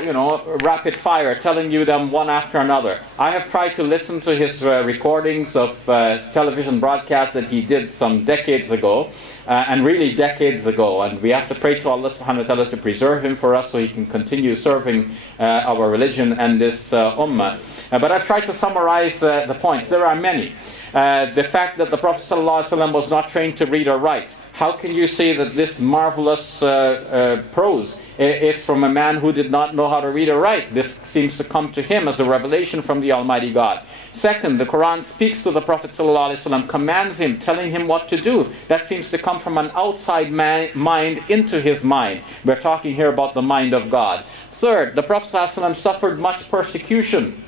rapid fire, telling you them one after another. I have tried to listen to his recordings of television broadcasts that he did some decades ago, and really decades ago. And we have to pray to Allah subhanahu wa ta'ala to preserve him for us so he can continue serving our religion and this ummah. But I've tried to summarize the points. There are many. The fact that the Prophet ﷺ was not trained to read or write. How can you say that this marvelous prose is from a man who did not know how to read or write? This seems to come to him as a revelation from the Almighty God. Second, the Quran speaks to the Prophet ﷺ, commands him, telling him what to do. That seems to come from an outside mind into his mind. We're talking here about the mind of God. Third, the Prophet ﷺ suffered much persecution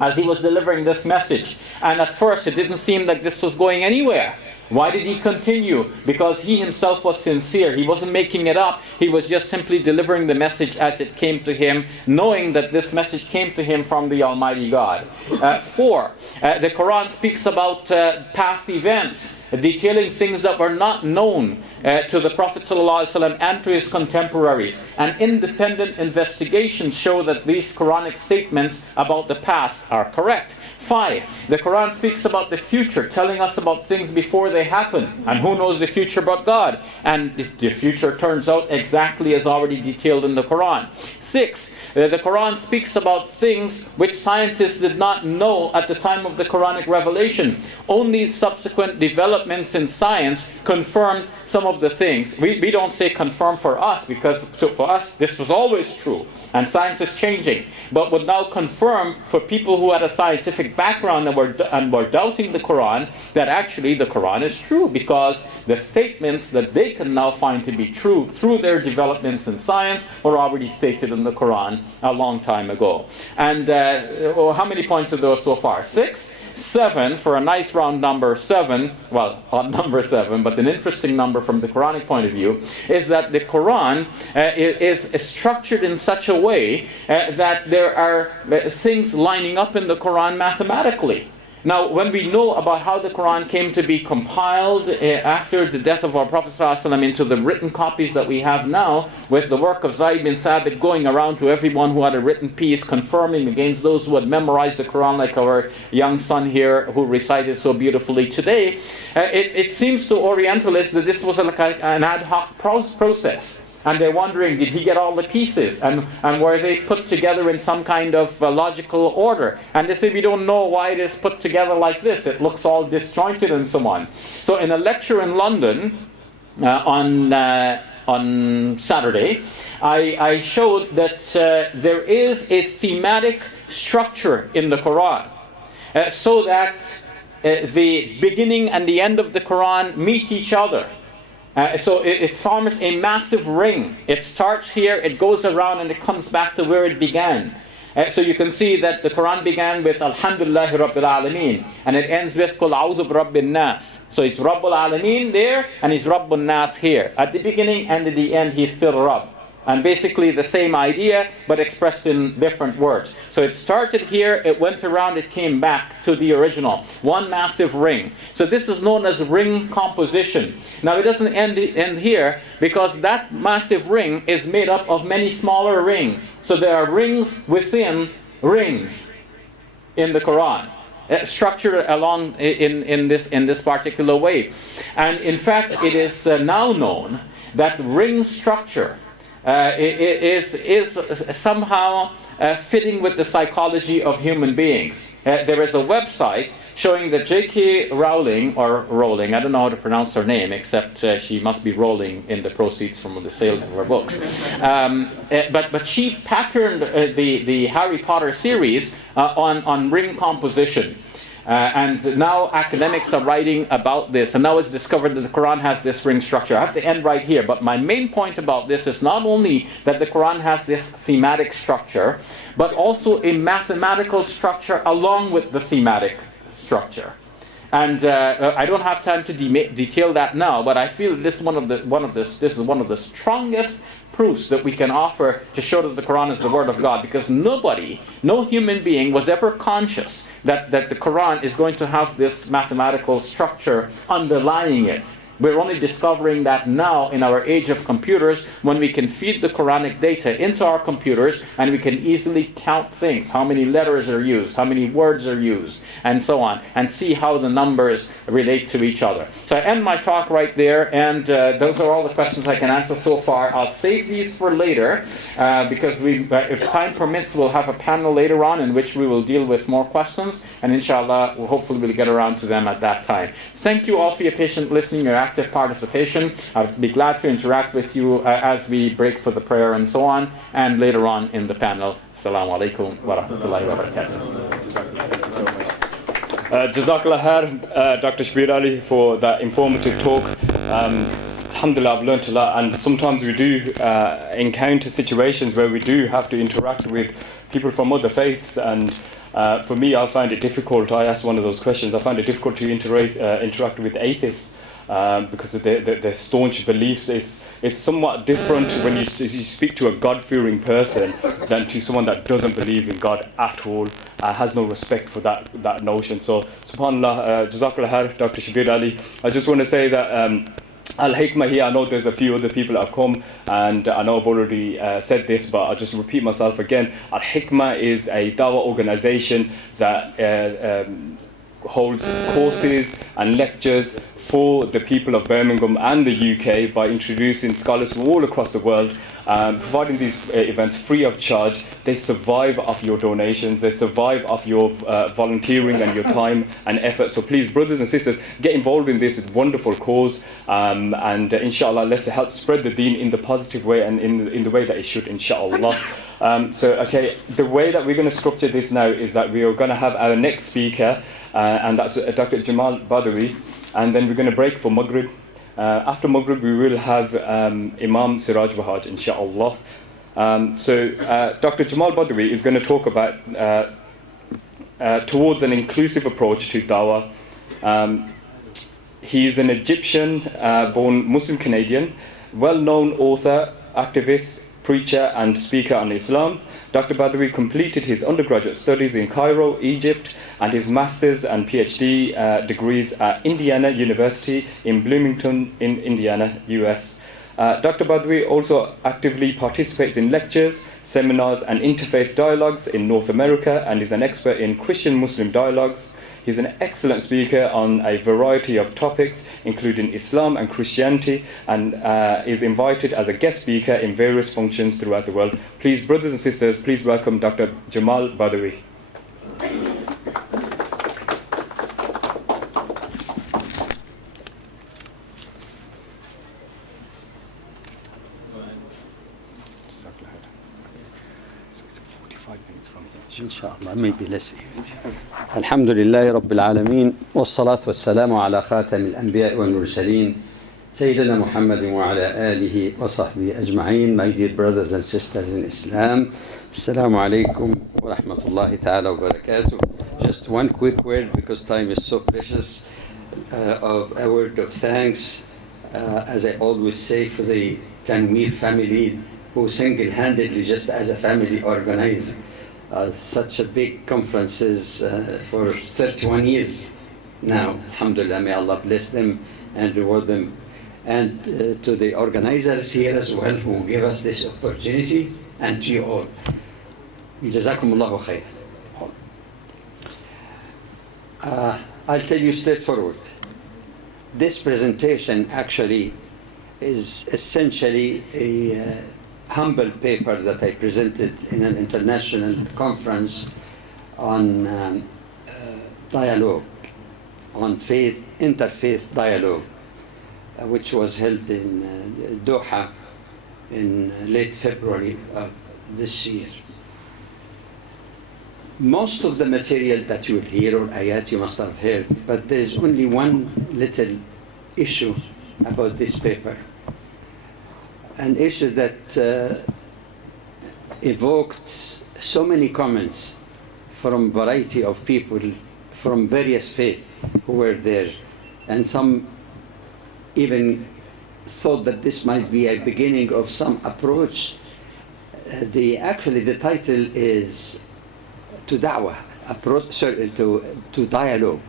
as he was delivering this message. And at first it didn't seem like this was going anywhere. Why did he continue? Because he himself was sincere. He wasn't making it up. He was just simply delivering the message as it came to him, knowing that this message came to him from the Almighty God. Four, the Quran speaks about past events, detailing things that were not known to the Prophet ﷺ and to his contemporaries. And independent investigations show that these Quranic statements about the past are correct. 5, the Quran speaks about the future, telling us about things before they happen. And who knows the future but God? And the future turns out exactly as already detailed in the Quran. 6, the Quran speaks about things which scientists did not know at the time of the Quranic revelation. Only subsequent developments in science confirmed some of the things. We don't say confirm for us, because for us this was always true. And science is changing, but would now confirm for people who had a scientific background and were doubting the Quran that actually the Quran is true, because the statements that they can now find to be true through their developments in science were already stated in the Quran a long time ago. And how many points are there so far? 6? 7, for a nice round number, 7, well, odd number 7, but an interesting number from the Quranic point of view, is that the Quran is structured in such a way that there are things lining up in the Quran mathematically. Now, when we know about how the Quran came to be compiled after the death of our Prophet ﷺ into the written copies that we have now, with the work of Zayd bin Thabit going around to everyone who had a written piece, confirming against those who had memorized the Quran, like our young son here who recited so beautifully today, it seems to Orientalists that this was like an ad hoc process. And they're wondering, did he get all the pieces? And were they put together in some kind of logical order? And they say, we don't know why it is put together like this. It looks all disjointed and so on. So in a lecture in London on Saturday, I showed that there is a thematic structure in the Quran. So that the beginning and the end of the Quran meet each other. So it forms a massive ring. It starts here, it goes around, and it comes back to where it began. So you can see that the Quran began with Alhamdulillahi Rabbil Alameen, and it ends with Qul A'udhu Birabbin Nas. So it's Rabbul Alameen there, and it's Rabbun Nas here. At the beginning and at the end, he's still Rabb. And basically the same idea, but expressed in different words. So it started here, it went around, it came back to the original. One massive ring. So this is known as ring composition. Now it doesn't end here, because that massive ring is made up of many smaller rings. So there are rings within rings in the Quran. structured along in this particular way. And in fact, it is now known that ring structure is somehow fitting with the psychology of human beings. There is a website showing that J.K. Rowling, I don't know how to pronounce her name, except she must be rolling in the proceeds from the sales of her books. But she patterned the Harry Potter series on ring composition. And now academics are writing about this, and now it's discovered that the Quran has this ring structure. I have to end right here, but my main point about this is not only that the Quran has this thematic structure, but also a mathematical structure along with the thematic structure. And I don't have time to detail that now, but I feel this is one of the strongest proofs that we can offer to show that the Quran is the Word of God, because no human being was ever conscious that the Quran is going to have this mathematical structure underlying it. We're only discovering that now in our age of computers, when we can feed the Quranic data into our computers and we can easily count things, how many letters are used, how many words are used, and so on, and see how the numbers relate to each other. So I end my talk right there, and those are all the questions I can answer so far. I'll save these for later, because if time permits, we'll have a panel later on in which we will deal with more questions, and inshallah, hopefully we'll get around to them at that time. Thank you all for your patient listening, your active participation. I'll be glad to interact with you as we break for the prayer and so on, and later on in the panel. Assalamu alaikum wa rahmatullahi wa barakatuh. Jazakallah khair, Dr. Shabir Ali, for that informative talk. Alhamdulillah, I've learnt a lot, and sometimes we do encounter situations where we do have to interact with people from other faiths, and for me, I find it difficult. I asked one of those questions. I find it difficult to interact with atheists because of their staunch beliefs. It's somewhat different when you speak to a God-fearing person than to someone that doesn't believe in God at all, has no respect for that notion. So, subhanAllah, Jazakallah khair, Dr. Shabir Ali. I just want to say that Al-Hikma here, I know there's a few other people that have come, and I know I've already said this, but I'll just repeat myself again. Al-Hikma is a dawah organization that holds courses and lectures for the people of Birmingham and the UK by introducing scholars from all across the world, providing these events free of charge. They survive off your donations, they survive off your volunteering and your time and effort. So please, brothers and sisters, get involved in this wonderful cause, and inshallah, let's help spread the deen in the positive way and in the way that it should, inshallah. The way that we're going to structure this now is that we are going to have our next speaker, and that's Dr. Jamal Badawi, and then we're going to break for Maghrib. After Maghrib, we will have Imam Siraj Wahaj, inshallah. Dr. Jamal Badawi is going to talk about towards an inclusive approach to dawah. He is an Egyptian-born Muslim Canadian, well-known author, activist, preacher and speaker on Islam. Dr. Badawi completed his undergraduate studies in Cairo, Egypt, and his master's and PhD degrees at Indiana University in Bloomington, in Indiana, US. Dr. Badawi also actively participates in lectures, seminars, and interfaith dialogues in North America, and is an expert in Christian-Muslim dialogues. He's an excellent speaker on a variety of topics, including Islam and Christianity, and is invited as a guest speaker in various functions throughout the world. Please, brothers and sisters, please welcome Dr. Jamal Badawi. إن شاء الله maybe less. الحمد لله رب العالمين والصلاة والسلام على خاتم الأنبياء والمرسلين سيدنا محمد وعلى آله وصحبه أجمعين. My dear brothers and sisters in Islam, Assalamu alaikum wa rahmatullahi ta'ala wa barakatuh. Just one quick word, because time is so precious, of a word of thanks, as I always say, for the Tanweer family, who single-handedly, just as a family, organize such a big conferences for 31 years now. Alhamdulillah, may Allah bless them and reward them. And to the organizers here as well, who give us this opportunity, and to you all. Jazakumullahu khair. I'll tell you straightforward. This presentation actually is essentially a humble paper that I presented in an international conference on dialogue, on faith, interfaith dialogue, which was held in Doha in late February of this year. Most of the material that you will hear, or ayat, you must have heard, but there is only one little issue about this paper. An issue that evoked so many comments from a variety of people from various faiths who were there, and some even thought that this might be a beginning of some approach. The title is to da'wah, to dialogue,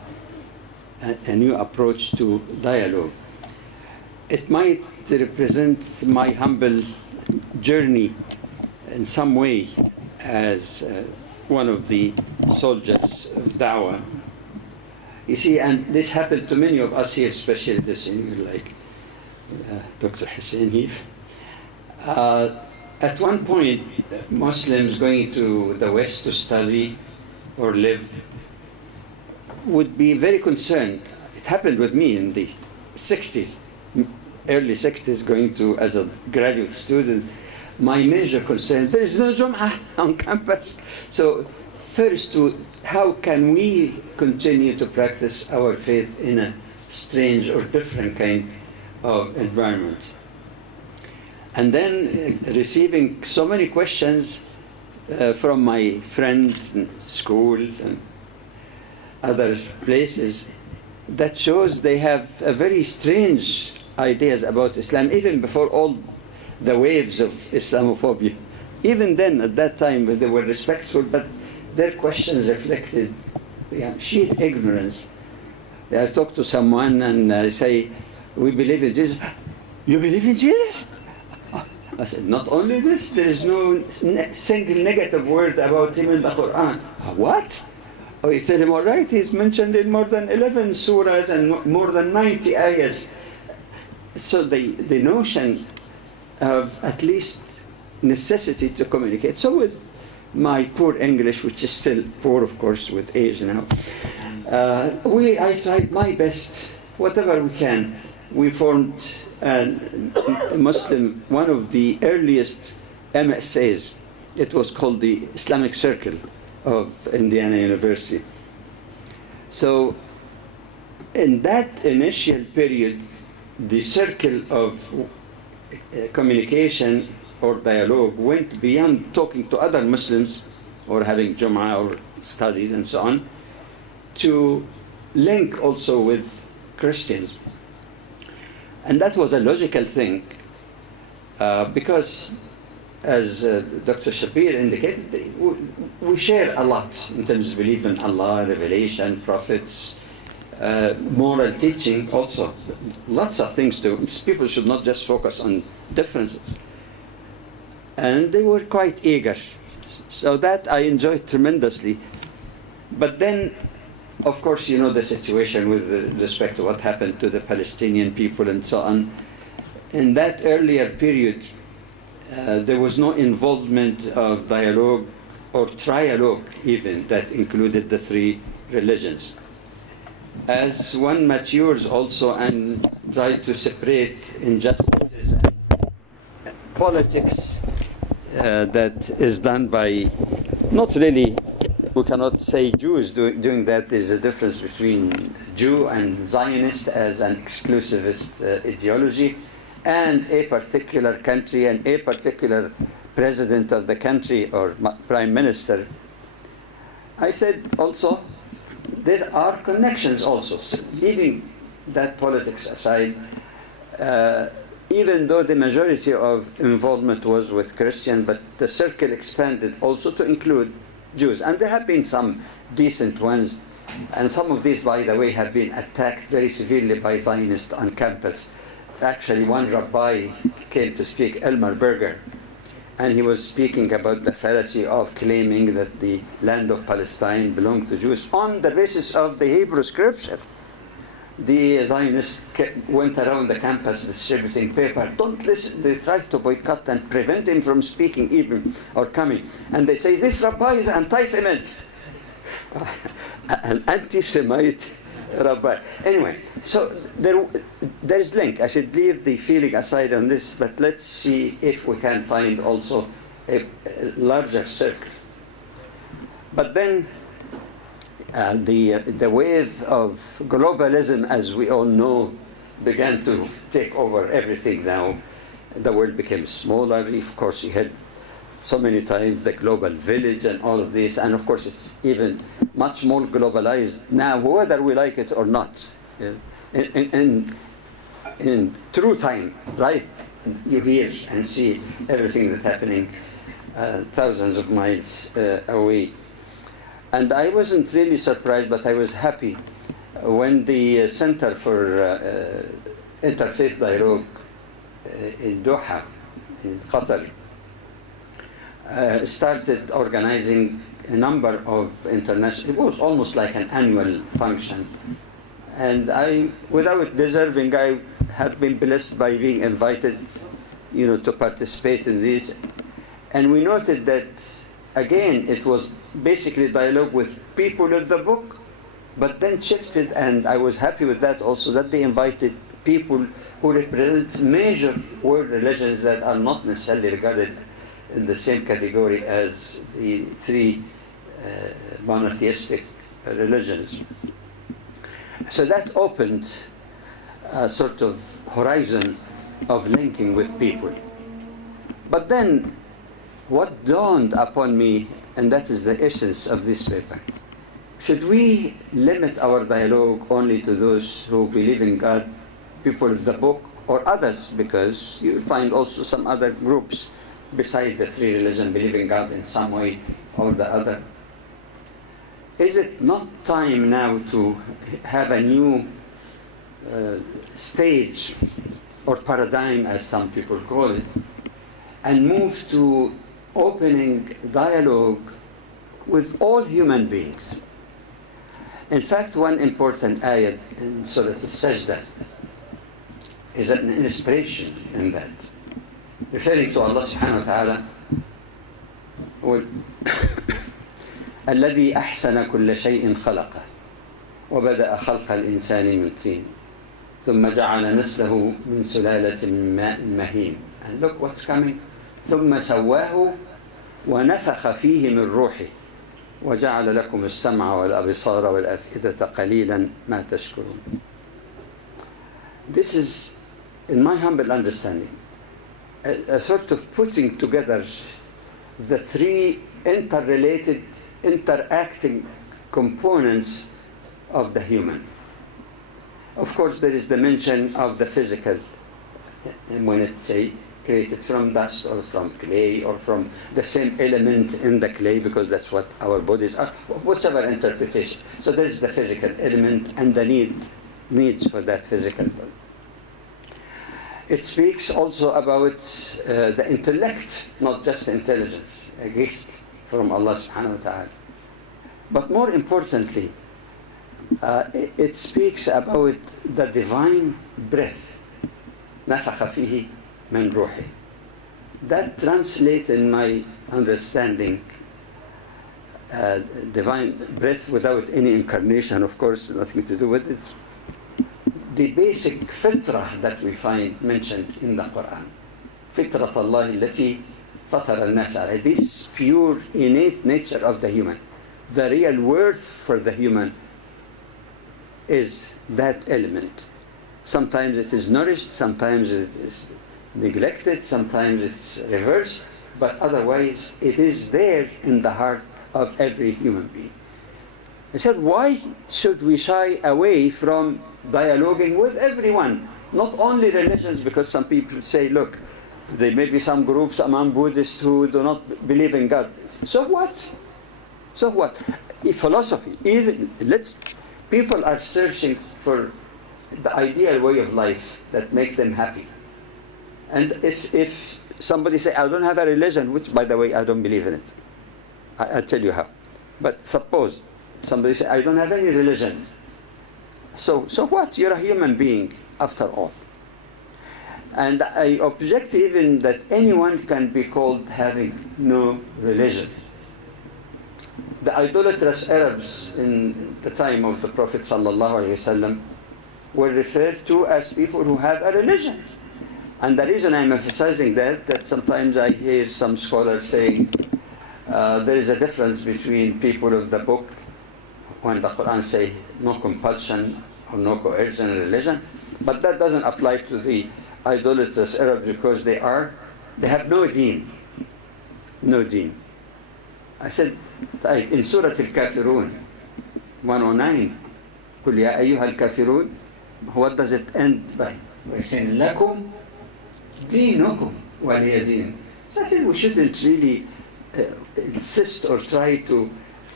a new approach to dialogue. It might represent my humble journey in some way as one of the soldiers of da'wah. You see, and this happened to many of us here, especially this year, like Dr. Hussein here. At one point, Muslims going to the West to study or live would be very concerned. It happened with me in the 60s, early 60s, going to as a graduate student. My major concern, there is no Jum'ah on campus. So first, how can we continue to practice our faith in a strange or different kind of environment? And then receiving so many questions from my friends in school and other places that shows they have a very strange ideas about Islam, even before all the waves of Islamophobia. Even then, at that time, they were respectful, but their questions reflected sheer ignorance. I talk to someone and I say, we believe in Jesus. You believe in Jesus? I said, not only this, there is no single negative word about him in the Quran. What? Oh, you tell him, all right, he's mentioned in more than 11 surahs and more than 90 ayahs. So the notion of at least necessity to communicate. So with my poor English, which is still poor, of course, with age now, I tried my best, whatever we can. We formed a Muslim, one of the earliest MSAs. It was called the Islamic Circle of Indiana University. So in that initial period, the circle of communication or dialogue went beyond talking to other Muslims or having Jum'ah or studies and so on, to link also with Christians. And that was a logical thing because, as Dr. Shapir indicated, we share a lot in terms of belief in Allah, revelation, prophets, moral teaching also. Lots of things to, people should not just focus on differences. And they were quite eager. So that I enjoyed tremendously. But then, of course, you know the situation with respect to what happened to the Palestinian people and so on. In that earlier period, there was no involvement of dialogue or trialogue even that included the three religions. As one matures also and tries to separate injustices and politics that is done by, not really, we cannot say Jews doing that. There's a difference between Jew and Zionist as an exclusivist ideology, and a particular country and a particular president of the country or prime minister. I said also, there are connections also. So leaving that politics aside, even though the majority of involvement was with Christian, but the circle expanded also to include Jews. And there have been some decent ones. And some of these, by the way, have been attacked very severely by Zionists on campus. Actually, one rabbi came to speak, Elmer Berger. and he was speaking about the fallacy of claiming that the land of Palestine belonged to Jews on the basis of the Hebrew scripture. The Zionists went around the campus distributing paper. Don't listen. They tried to boycott and prevent him from speaking even or coming. And they say, this rabbi is anti-Semite. An anti-Semite rabbi. Anyway, so there is link. I said, leave the feeling aside on this, but let's see if we can find also a larger circle. But then the wave of globalism, as we all know, began to take over everything now. The world became smaller. Of course, you had so many times the global village and all of this. And of course, it's even much more globalized now, whether we like it or not. Yeah. In true time, right? You hear and see everything that's happening thousands of miles away. And I wasn't really surprised, but I was happy when the Center for Interfaith Dialogue in Doha, in Qatar, started organizing a number of international, it was almost like an annual function. And I, without deserving, I have been blessed by being invited, to participate in this. And we noted that, again, it was basically dialogue with people of the book, but then shifted, and I was happy with that also, that they invited people who represent major world religions that are not necessarily regarded in the same category as the three monotheistic religions. So that opened a sort of horizon of linking with people. But then what dawned upon me, and that is the essence of this paper, should we limit our dialogue only to those who believe in God, people of the book, or others? Because you'll find also some other groups besides the three religions believe in God in some way or the other. Is it not time now to have a new stage or paradigm, as some people call it, and move to opening dialogue with all human beings? In fact, one important ayat in Surah Al-Sajdah is an inspiration in that, referring to Allah subhanahu wa ta'ala, الذي أحسن كل شيء خلقه وبدأ خلق الإنسان من طين ثم جعل نسله من سلالة من ماء مهين. And look what's coming. ثم سواه ونفخ فيه من روحه وجعل لكم السمع والأبصار والأفئدة قليلا ما تشكرون. This is, in my humble understanding, a sort of putting together the three interrelated, interacting components of the human. Of course, there is the mention of the physical, and when it's created from dust or from clay or from the same element in the clay, because that's what our bodies are, whatever interpretation. So there is the physical element and the needs for that physical body. It speaks also about the intellect, not just intelligence, a gift from Allah subhanahu wa ta'ala. But more importantly, it speaks about the divine breath. نفخ فيه من روحه. That translates in my understanding divine breath without any incarnation, of course, nothing to do with it. The basic fitrah that we find mentioned in the Quran. فطرة الله التي فطر الناس عليها. This pure, innate nature of the human. The real worth for the human is that element. Sometimes it is nourished, sometimes it is neglected, sometimes it's reversed, but otherwise it is there in the heart of every human being. I said, why should we shy away from dialoguing with everyone, not only religions? Because some people say, look, there may be some groups among Buddhists who do not believe in God. So what? So what? Philosophy, even people are searching for the ideal way of life that makes them happy. And if somebody say, I don't have a religion, which by the way, I don't believe in it. I'll tell you how. But suppose somebody say, I don't have any religion. So what? You're a human being after all. And I object even that anyone can be called having no religion. The idolatrous Arabs in the time of the Prophet ﷺ were referred to as people who have a religion. And the reason I'm emphasizing that sometimes I hear some scholars saying there is a difference between people of the book when the Quran says no compulsion or no coercion in religion, but that doesn't apply to the idolatrous Arabs because they have no deen. No deen. I said in Surah Al-Kafirun 109 قل يا أيها الكافرون, what does it end by? By saying لكم دينكم ولي دين. So I think we shouldn't really insist or try to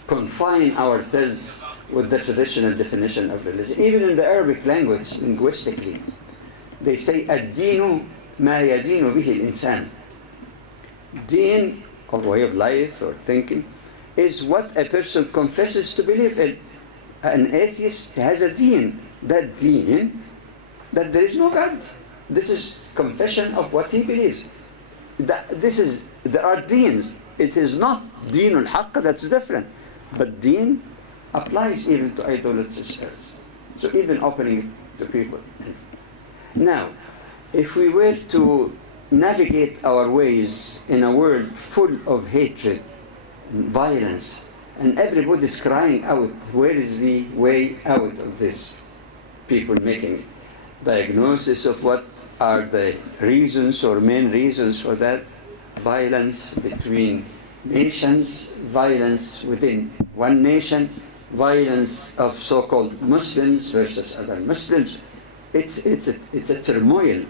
confine ourselves with the traditional definition of religion. Even in the Arabic language, linguistically, they say الدين ما يدين به الإنسان. Deen, or way of life or thinking, is what a person confesses to believe in. An atheist has a deen. That deen, that there is no God. This is confession of what he believes. There are deens. It is not deen al-haqq, that's different. But deen applies even to idolatrous errors. So even opening it to people. Now, if we were to navigate our ways in a world full of hatred and violence, and everybody is crying out, where is the way out of this? People making diagnosis of what are the reasons or main reasons for that. Violence between nations, violence within one nation, violence of so-called Muslims versus other Muslims. It's a turmoil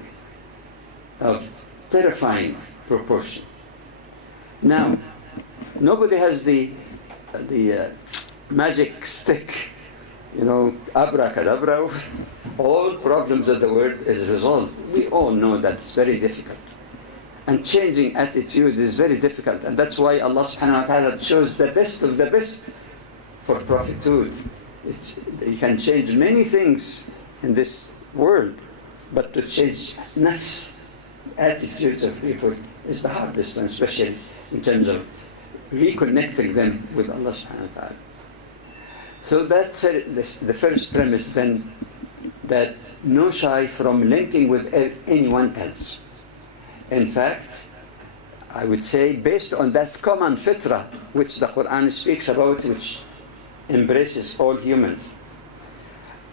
of terrifying proportion. Now, nobody has the magic stick, abracadabra. All problems of the world is resolved. We all know that it's very difficult. And changing attitude is very difficult. And that's why Allah subhanahu wa ta'ala chose the best of the best for prophethood. You can change many things in this world, but to change nafs, attitude of people, is the hardest one, especially in terms of reconnecting them with Allah subhanahu wa ta'ala. So that's the first premise then, that no shy from linking with anyone else. In fact, I would say based on that common fitrah which the Quran speaks about, which embraces all humans,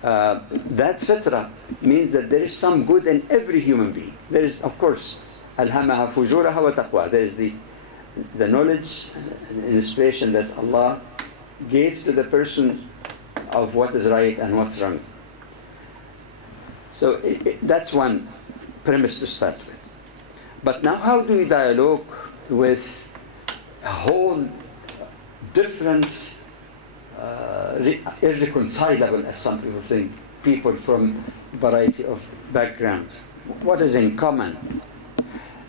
that fitrah means that there is some good in every human being. There is, of course, alhamaha fujuraha wa taqwa. There is the knowledge and inspiration that Allah gave to the person of what is right and what's wrong. So that's one premise to start with. But now how do we dialogue with a whole different, irreconcilable, as some people think, people from a variety of backgrounds? What is in common?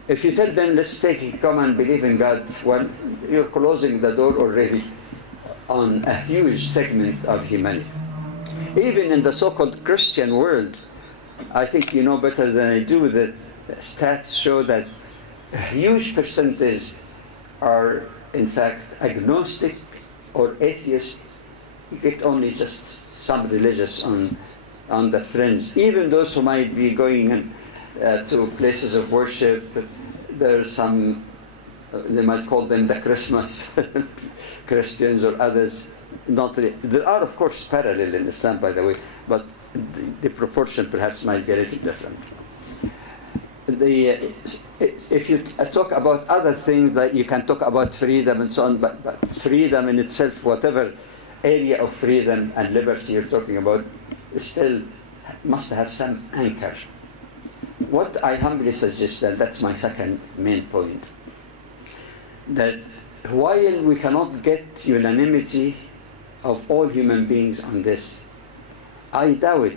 If you tell them, let's take in common belief in God, well, you're closing the door already on a huge segment of humanity. Even in the so-called Christian world, I think you know better than I do that stats show that a huge percentage are in fact agnostic or atheist. You get only just some religious on the fringe. Even those who might be going to places of worship, there are some, they might call them the Christmas Christians or others. Not really. There are, of course, parallel in Islam, by the way, but the proportion perhaps might be a little different. If you talk about other things, like you can talk about freedom and so on, but freedom in itself, whatever area of freedom and liberty you're talking about, still must have some anchor. What I humbly suggest, and that's my second main point, that while we cannot get unanimity of all human beings on this, I doubt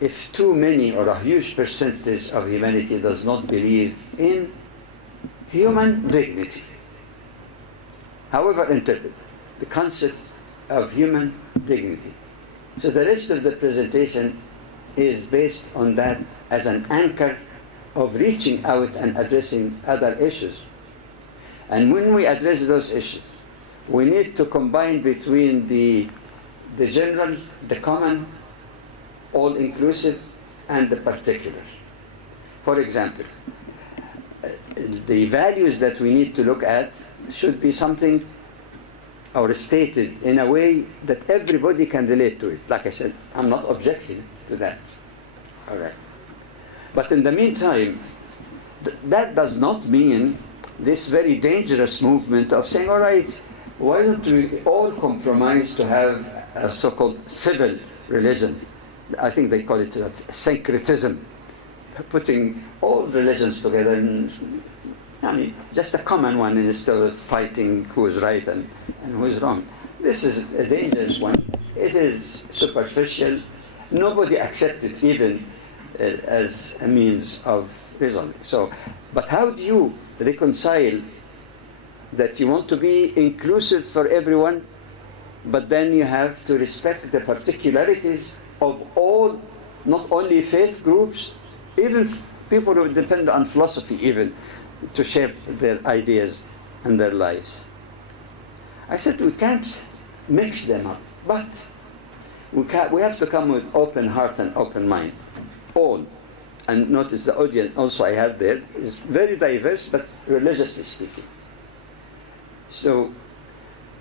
if too many or a huge percentage of humanity does not believe in human dignity, however interpreted, the concept of human dignity. So the rest of the presentation is based on that as an anchor of reaching out and addressing other issues. And when we address those issues, we need to combine between the general, the common, all-inclusive, and the particular. For example, the values that we need to look at should be something or stated in a way that everybody can relate to it. Like I said, I'm not objecting to that. All right. But in the meantime, that does not mean this very dangerous movement of saying, all right, why don't we all compromise to have a so-called civil religion? I think they call it syncretism, putting all religions together in, I mean, just a common one instead of fighting who is right and who is wrong. This is a dangerous one. It is superficial. Nobody accepts it even as a means of reasoning. So, but how do you reconcile that you want to be inclusive for everyone, but then you have to respect the particularities of all, not only faith groups, even people who depend on philosophy even, to shape their ideas and their lives. I said we can't mix them up, but we have to come with open heart and open mind. All. And notice the audience also I have there is very diverse, but religiously speaking. So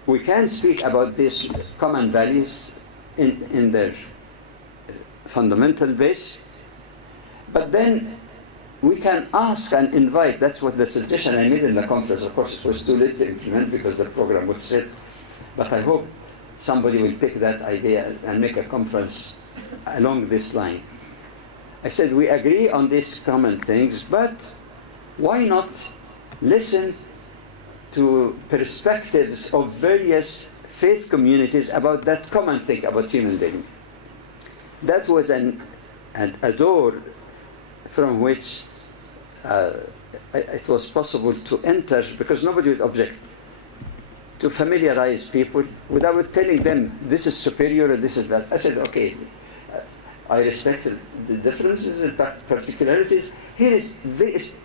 we can speak about these common values in their fundamental base, but then we can ask and invite. That's what the suggestion I made in the conference. Of course, it was too late to implement because the program was set. But I hope somebody will pick that idea and make a conference along this line. I said, we agree on these common things, but why not listen to perspectives of various faith communities about that common thing about human dignity? That was a door from which it was possible to enter, because nobody would object, to familiarize people without telling them this is superior or this is bad. I said, okay, I respect the differences and particularities. Here is this,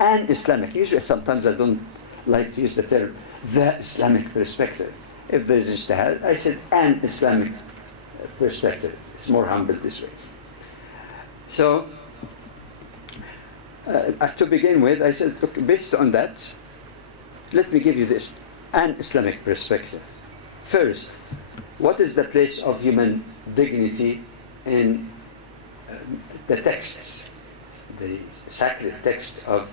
an Islamic. Usually sometimes I don't like to use the term the Islamic perspective. If there is ijtihad, I said an Islamic perspective. It's more humble this way. So, to begin with, I said, look, based on that, let me give you this, an Islamic perspective. First, what is the place of human dignity in the texts, the sacred text of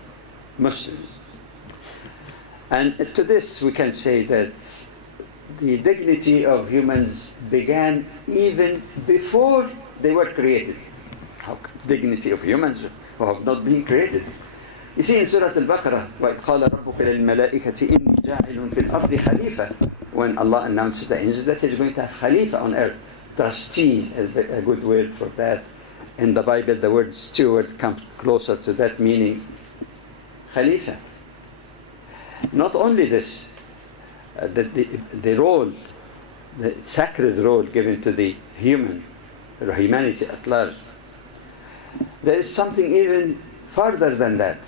Muslims? And to this we can say that the dignity of humans began even before they were created. How dignity of humans who have not been created? You see in Surah Al-Baqarah, وَإِذْ قَالَ رَبُّكَ لِلْمَلَائِكَةِ إِنِّي جَاعِلٌ فِي الْأَرْضِ خَلِيفَةً, when Allah announced to the angels that He's going to have Khalifa on earth. Trustee, a good word for that. In the Bible, the word steward comes closer to that meaning. Khalifa. Not only this, the role, the sacred role given to the humanity at large. There is something even further than that.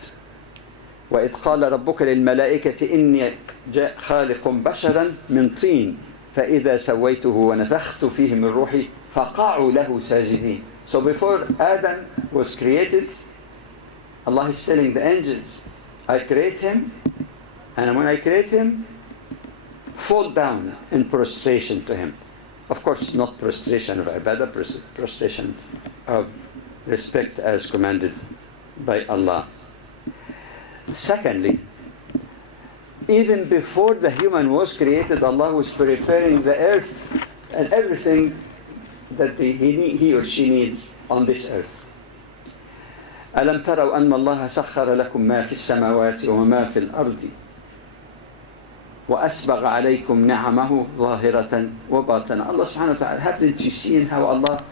وَإِذْ قَالَ رَبُّكَ لِلْمَلَائِكَةِ إِنِّي خَالِقٌ بَشَرًا مِنْ طِينٍ فَإِذَا سَوَّيْتُهُ وَنَفَخْتُ فِيهِ مِنْ رُوحِي فَقَعُوا لَهُ سَاجِدِينَ. So before Adam was created, Allah is telling the angels, I create him, and when I create him, fall down in prostration to him. Of course, not prostration of ibadah, prostration of respect as commanded by Allah. Secondly, even before the human was created, Allah was preparing the earth and everything that he or she needs on this earth. أَلَمْ تَرَوْا أَنَّ اللَّهَ سَخَّرَ لَكُم مَا فِي السَّمَاوَاتِ وَمَا فِي الْأَرْضِ وَأَسْبَغَ عَلَيْكُمْ نِعَمَهُ ظَاهِرَةً وَبَاطِنًا. Allah subhanahu wa ta'ala, haven't you seen how Allah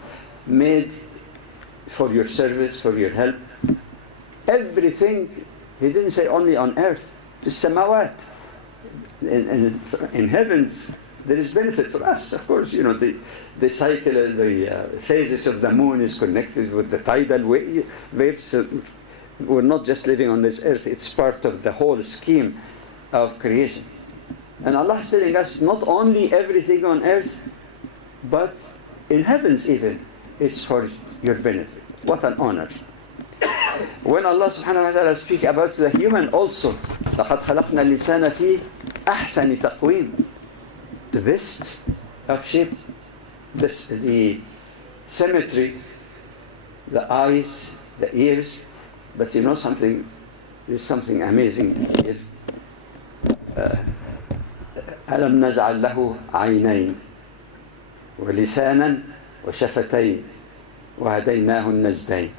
made for your service, for your help. Everything, he didn't say only on earth, the samawat. In heavens, there is benefit for us. Of course, you know, the cycle, the phases of the moon is connected with the tidal waves. So we're not just living on this earth, it's part of the whole scheme of creation. And Allah is telling us not only everything on earth, but in heavens even, it's for your benefit. What an honor. When Allah subhanahu wa ta'ala speaks about the human also, لَقَدْ خَلَقْنَا الْإِنسَانَ فِي أَحْسَنِ تَقْوِيمٍ, the best of shape, the symmetry, the eyes, the ears. But you know something, there's something amazing here. أَلَمْ نَجْعَلْ لَهُ عَيْنَيْنِ وَلِسَانًا وَشَفَتَيْنِ وَهَدَيْنَاهُ النَّجْدَيْنِ.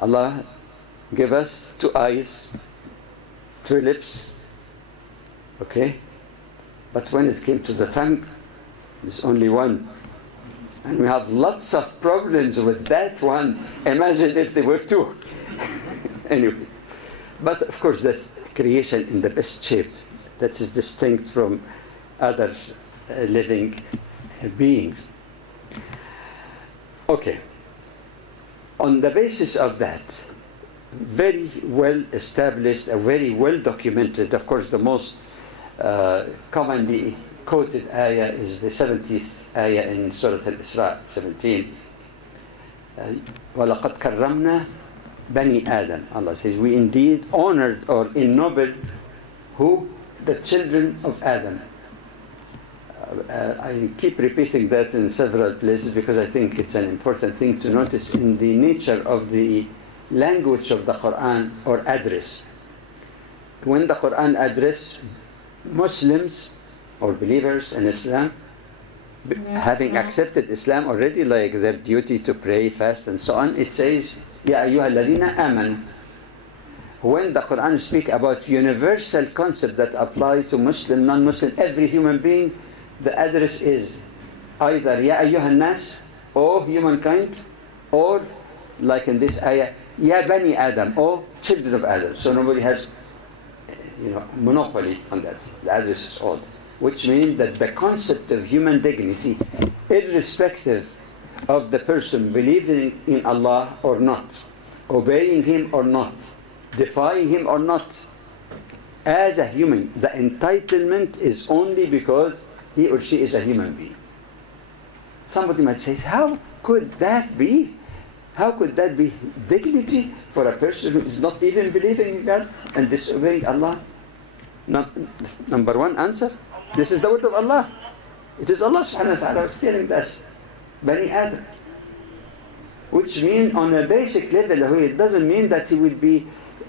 Allah gave us 2 eyes, 2 lips, okay? But when it came to the tongue, there's only one. And we have lots of problems with that one. Imagine if there were 2. Anyway. But of course, that's creation in the best shape. That is distinct from other living beings. Okay. On the basis of that, very well established, very well documented, of course the most commonly quoted ayah is the 70th ayah in Surah Al-Isra, 17. وَلَقَدْ كَرَّمْنَا بَنِي آدَمَ. Allah says, we indeed honored or ennobled who? The children of Adam. I keep repeating that in several places because I think it's an important thing to notice in the nature of the language of the Quran or address. When the Quran address Muslims or believers in Islam, having accepted Islam already, like their duty to pray, fast and so on, it says, يَا أَيُّهَا الَّذِينَ آمَنُوا. When the Quran speaks about universal concept that apply to Muslim, non-Muslim, every human being, the address is either Ya ayyuhan nas, O humankind, or like in this ayah, Ya bani Adam, O children of Adam. So nobody has, monopoly on that. The address is all. Which means that the concept of human dignity, irrespective of the person believing in Allah or not, obeying Him or not, defying Him or not, as a human, the entitlement is only because he or she is a human being. Somebody might say, how could that be? How could that be dignity for a person who is not even believing in God and disobeying Allah? Number one answer, this is the word of Allah. It is Allah subhanahu wa ta'ala telling us, Bani Adam. Which means on a basic level, it doesn't mean that he will be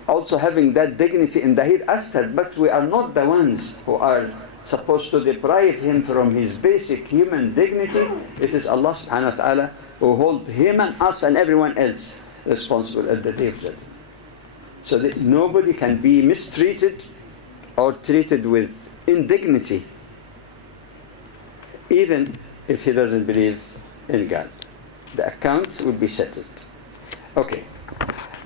also having that dignity in the hereafter, but we are not the ones who are supposed to deprive him from his basic human dignity. It is Allah subhanahu wa ta'ala who hold him and us and everyone else responsible at the day of judgment. So that nobody can be mistreated or treated with indignity, even if he doesn't believe in God. The account will be settled. Okay.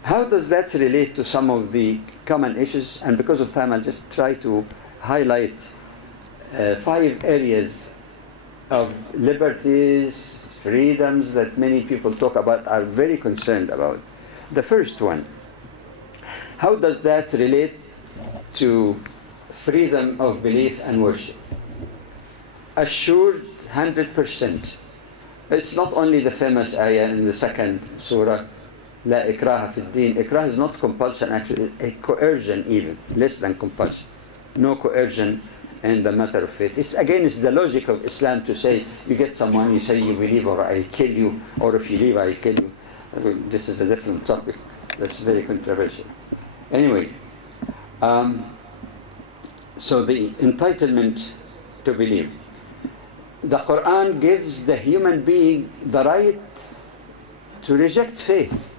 How does that relate to some of the common issues? And because of time, I'll just try to highlight 5 areas of liberties, freedoms that many people talk about, are very concerned about. The first one, how does that relate to freedom of belief and worship? Assured 100%. It's not only the famous ayah in the second surah, La ikraha fi din. Ikrah is not compulsion, actually, a coercion even, less than compulsion. No coercion in the matter of faith. It's against the logic of Islam to say, you get someone, you say you believe or I'll kill you, or if you leave I'll kill you. This is a different topic. That's very controversial. Anyway, so the entitlement to believe. The Quran gives the human being the right to reject faith.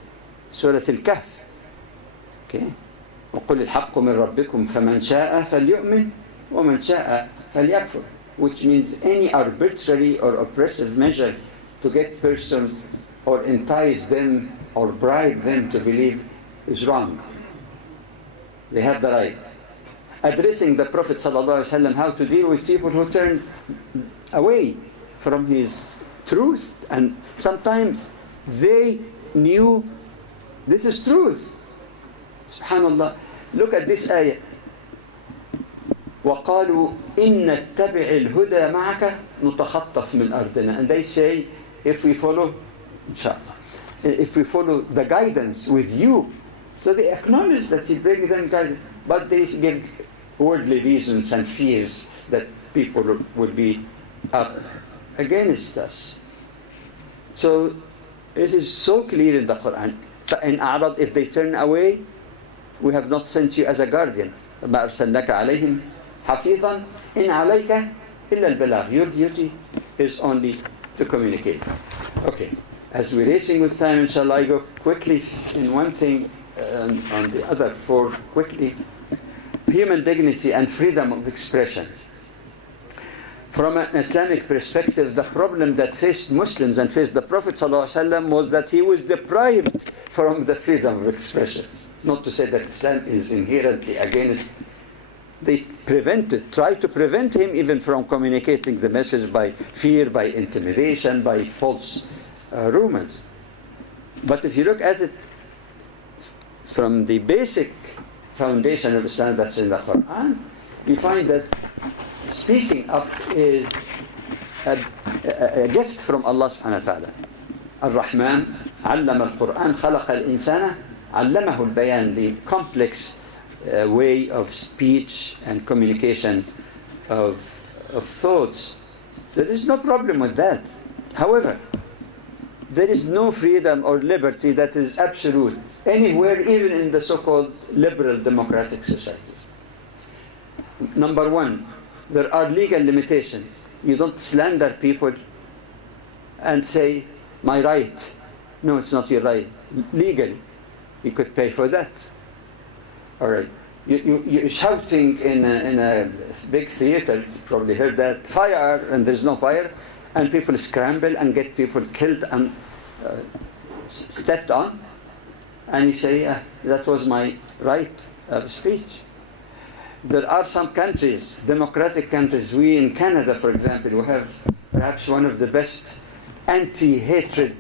Surah Al-Kahf. Okay? وَقُلِ الْحَقُّ مِنْ رَبِّكُمْ فَمَنْ شَاءَ فَلْيُؤْمِنْ وَمَنْ شَاءَ فَلْيَكْفُرْ. Which means any arbitrary or oppressive measure to get person or entice them or bribe them to believe is wrong. They have the right. Addressing the Prophet ﷺ how to deal with people who turn away from his truth, and sometimes they knew this is truth. Subhanallah. Look at this ayah. وَقَالُوا إِن نَتَّبِعِ الْهُدَى مَعَكَ نُتَخَطَّفْ مِنْ أَرْضِنَا. And they say, if we follow, inshallah, if we follow the guidance with you. So they acknowledge that he brings them guidance, but they give worldly reasons and fears that people will be up against us. So it is so clear in the Quran. فَإِنْ أَعْرَضْ, if they turn away, we have not sent you as a guardian. مَا أَرْسَلْنَاكَ عَلَيْهِمْ حَفِيظًا إِنْ عَلَيْكَ إِلَّا الْبَلَاغِ. Your duty is only to communicate. Okay, as we're racing with time, inshallah, I go quickly in one thing and on the other four quickly. Human dignity and freedom of expression. From an Islamic perspective, the problem that faced Muslims and faced the Prophet ﷺ was that he was deprived from the freedom of expression. Not to say that Islam is inherently against. They try to prevent him even from communicating the message by fear, by intimidation, by false rumors. But if you look at it from the basic foundation of Islam that's in the Quran, you find that speaking up is a gift from Allah subhanahu wa ta'ala. Ar-Rahman, allama al-Quran, khalaqa al-insana, allamahu al-bayan, the complex way of speech and communication of thoughts. So there is no problem with that. However, there is no freedom or liberty that is absolute anywhere, even in the so-called liberal democratic societies. Number one, there are legal limitations. You don't slander people and say, my right. No, it's not your right. Legally, you could pay for that. All right. You're shouting in a big theater, you probably heard that, fire, and there's no fire, and people scramble and get people killed and stepped on, and you say, that was my right of speech. There are some countries, democratic countries, we in Canada, for example, we have perhaps one of the best anti-hatred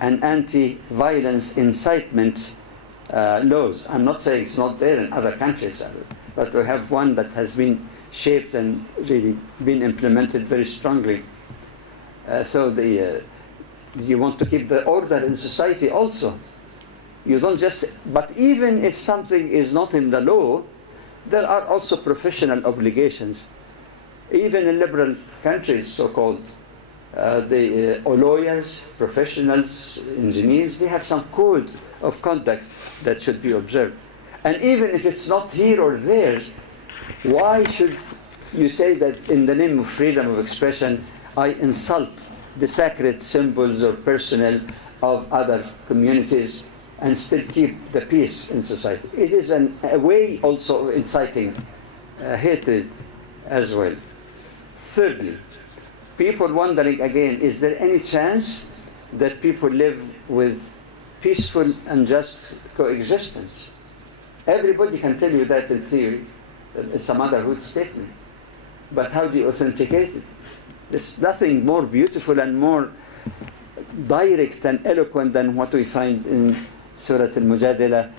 and anti-violence incitement laws. I'm not saying it's not there in other countries, but we have one that has been shaped and really been implemented very strongly. So you want to keep the order in society also. You don't just, but even if something is not in the law, there are also professional obligations. Even in liberal countries, so-called, lawyers, professionals, engineers, they have some code of conduct that should be observed. And even if it's not here or there, why should you say that in the name of freedom of expression, I insult the sacred symbols or personnel of other communities and still keep the peace in society? It is a way also of inciting hatred as well. Thirdly, people wondering again, is there any chance that people live with peaceful and just coexistence? Everybody can tell you that in theory. It's a motherhood statement. But how do you authenticate it? There's nothing more beautiful and more direct and eloquent than what we find in Surah Al-Mujadila,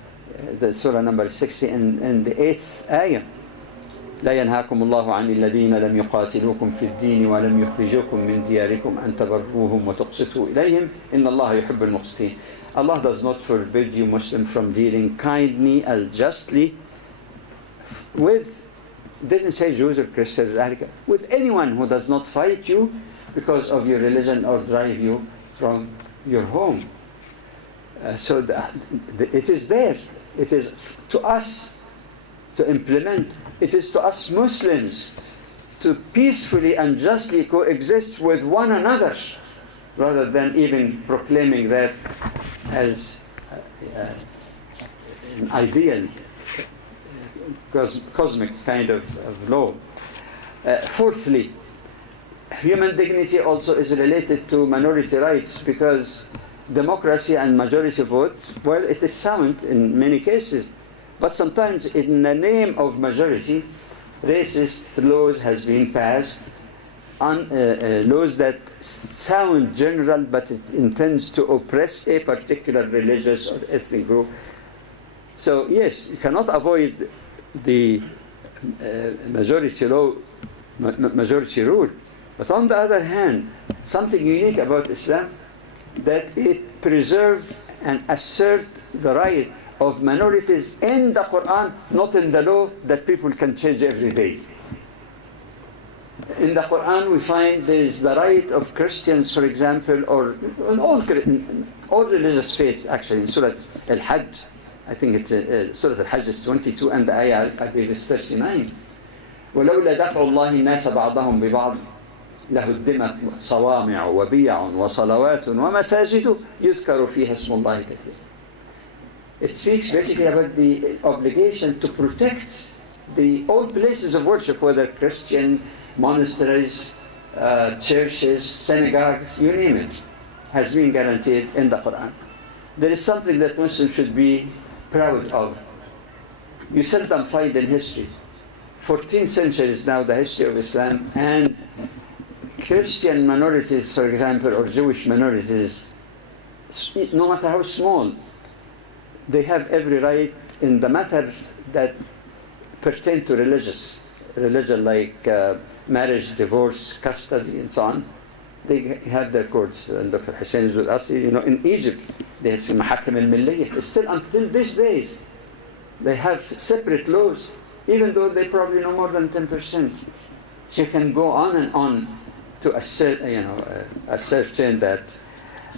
the Surah number 60 and the 8th ayah. لا ينهاكم الله عن الذين لم يقاتلوكم في الدين ولم يخرجوكم من دياركم أن تبروهم وتقسطوا إليهم إن الله يحب المقسطين. Allah does not forbid you, Muslim, from dealing kindly and justly with, didn't say Jews or Christians, with anyone who does not fight you because of your religion or drive you from your home. So it is there. It is to us to implement. It is to us Muslims to peacefully and justly coexist with one another, rather than even proclaiming that as an ideal cosmic kind of law. Fourthly, human dignity also is related to minority rights, because democracy and majority votes, well, it is sound in many cases. But sometimes in the name of majority, racist laws has been passed, laws that sound general, but it intends to oppress a particular religious or ethnic group. So yes, you cannot avoid the majority law, majority rule. But on the other hand, something unique about Islam, that it preserves and asserts the right of minorities in the Quran, not in the law that people can change every day. In the Quran we find there is the right of Christians, for example, or all religious faith actually, in Surah Al-Hajj. I think it's Surah Al-Hajj is 22 and the ayah I believe is 39. وَلَوْلَا دَفْعُ اللَّهِ النَّاسَ بَعْضَهُمْ بِبَعْضٍ لَهُدِّمَتْ صَوَامِعُ وَبِيَعٌ وَصَلَوَاتٌ وَمَسَاجِدُ يُذْكَرُ فِيهَا اسْمُ اللَّهِ كَثِيرًا. It speaks basically about the obligation to protect all places of worship, whether Christian, monasteries, churches, synagogues, you name it, has been guaranteed in the Quran. There is something that Muslims should be proud of. You seldom find in history, 14 centuries now, the history of Islam, and Christian minorities, for example, or Jewish minorities, no matter how small, they have every right in the matter that pertain to religion like marriage, divorce, custody, and so on. They have their courts, and Dr. Hussein is with us. In Egypt, there's Mahakim al-Milliyah. Still, until these days, they have separate laws, even though they probably know more than 10%. So you can go on and on to ascertain that.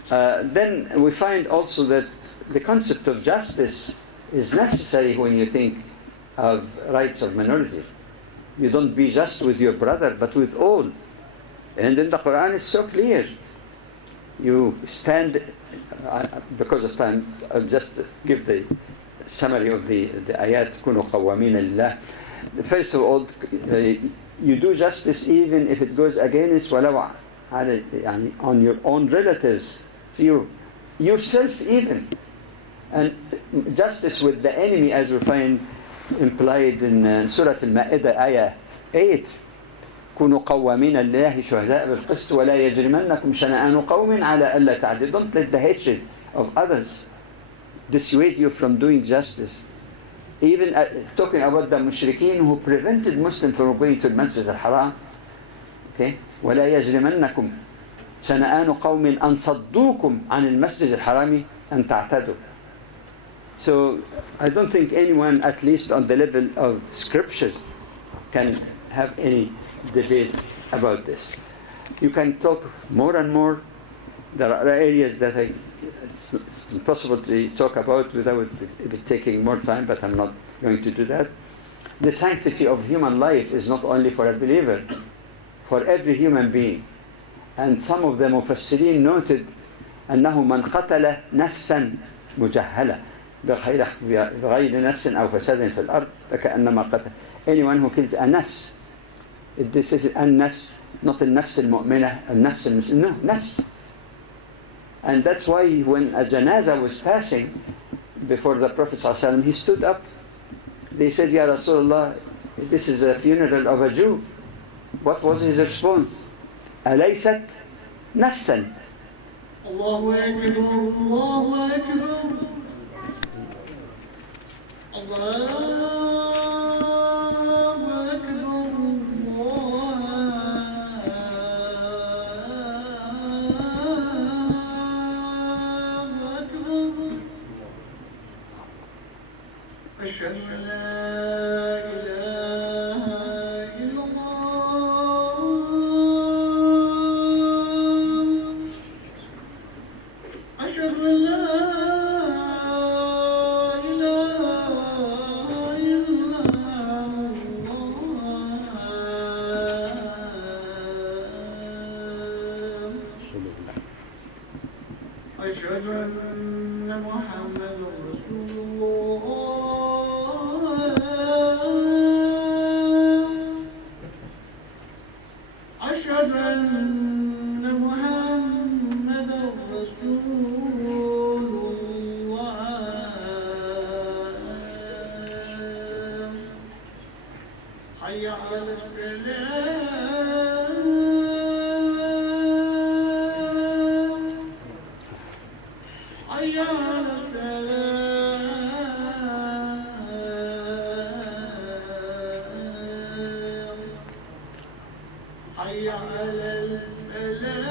Then we find also that the concept of justice is necessary when you think of rights of minorities. You don't be just with your brother, but with all. And in the Quran it's so clear. You stand, because of time, I'll just give the summary of the ayat, كُنُوا قَوَّامِينَ لِلَّهِ. First of all, you do justice even if it goes against ولو on your own relatives, to you, yourself even. And justice with the enemy, as we find implied in Surah Al-Ma'idah, ayah 8. كونوا قوامين لله شهداء بالقسط ولا يجرمنكم شنآن قوم على ألا تعدلوا. Don't let the hatred of others dissuade you from doing justice. Even talking about the mushrikeen who prevented Muslims from going to the Masjid al-Haram. Okay? ولا يجرمنكم شنآن قوم أن صدوكم عن المسجد الحرام أن تعتدوا. So I don't think anyone, at least on the level of scriptures, can have any debate about this. You can talk more and more. There are areas that it's impossible to talk about without it taking more time, but I'm not going to do that. The sanctity of human life is not only for a believer, for every human being. And some of the mufassirin noted أنه من قتل نفسا مجهلة بغير نفس أو فساد في الأرض فكأنما قتل. Anyone who kills a nafs, this is النفس, not النفس المؤمنة, النفس المسلمة, no, نفس. And that's why when a janazah was passing before the Prophet ﷺ, he stood up. They said, Ya Rasulullah, this is a funeral of a Jew. What was his response? أليست نفسا. الله أكبر الله أكبر الله أكبر الله أكبر أشهد أن لا إله إلا الله أشهد أن لا أشهد أن محمدا رسول الله حي على السلام حي على السلام حي على الفلاح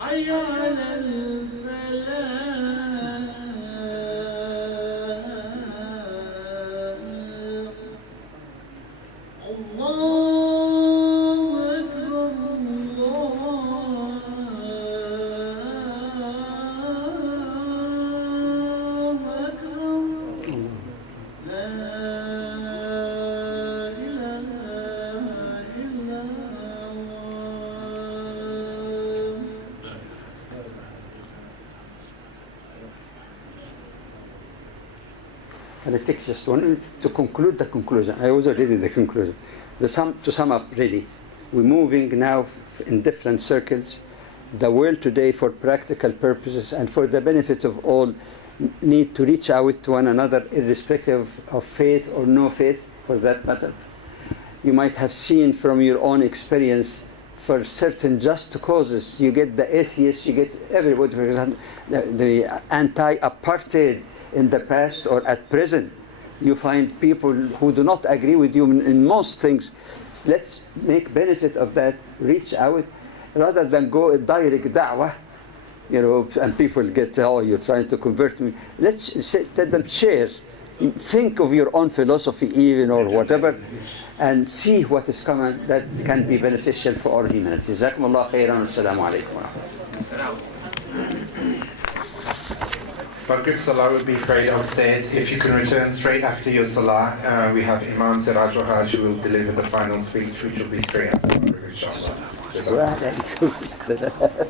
حي على الفلاح الله أكبر الله أكبر لا إله إلا الله And it takes just one to conclude the conclusion. I was already in the conclusion. To sum up, really, we're moving now in different circles. The world today, for practical purposes and for the benefit of all, need to reach out to one another, irrespective of faith or no faith, for that matter. You might have seen from your own experience, for certain just causes, you get the atheists, you get everybody. For example, the anti-apartheid in the past or at present, you find people who do not agree with you in most things. Let's make benefit of that, reach out, rather than go direct da'wah, and people get, oh, you're trying to convert me. Let's let them share. Think of your own philosophy even or whatever, and see what is coming that can be beneficial for all humanity. Jazakumullah khairan. Assalamu alaikum. Maghrib Salah will be prayed upstairs. If you can return straight after your Salah, we have Imam Siraj Wahaj who will deliver the final speech, which will be straight after Maghrib, inshallah. Wa alaikum assalam.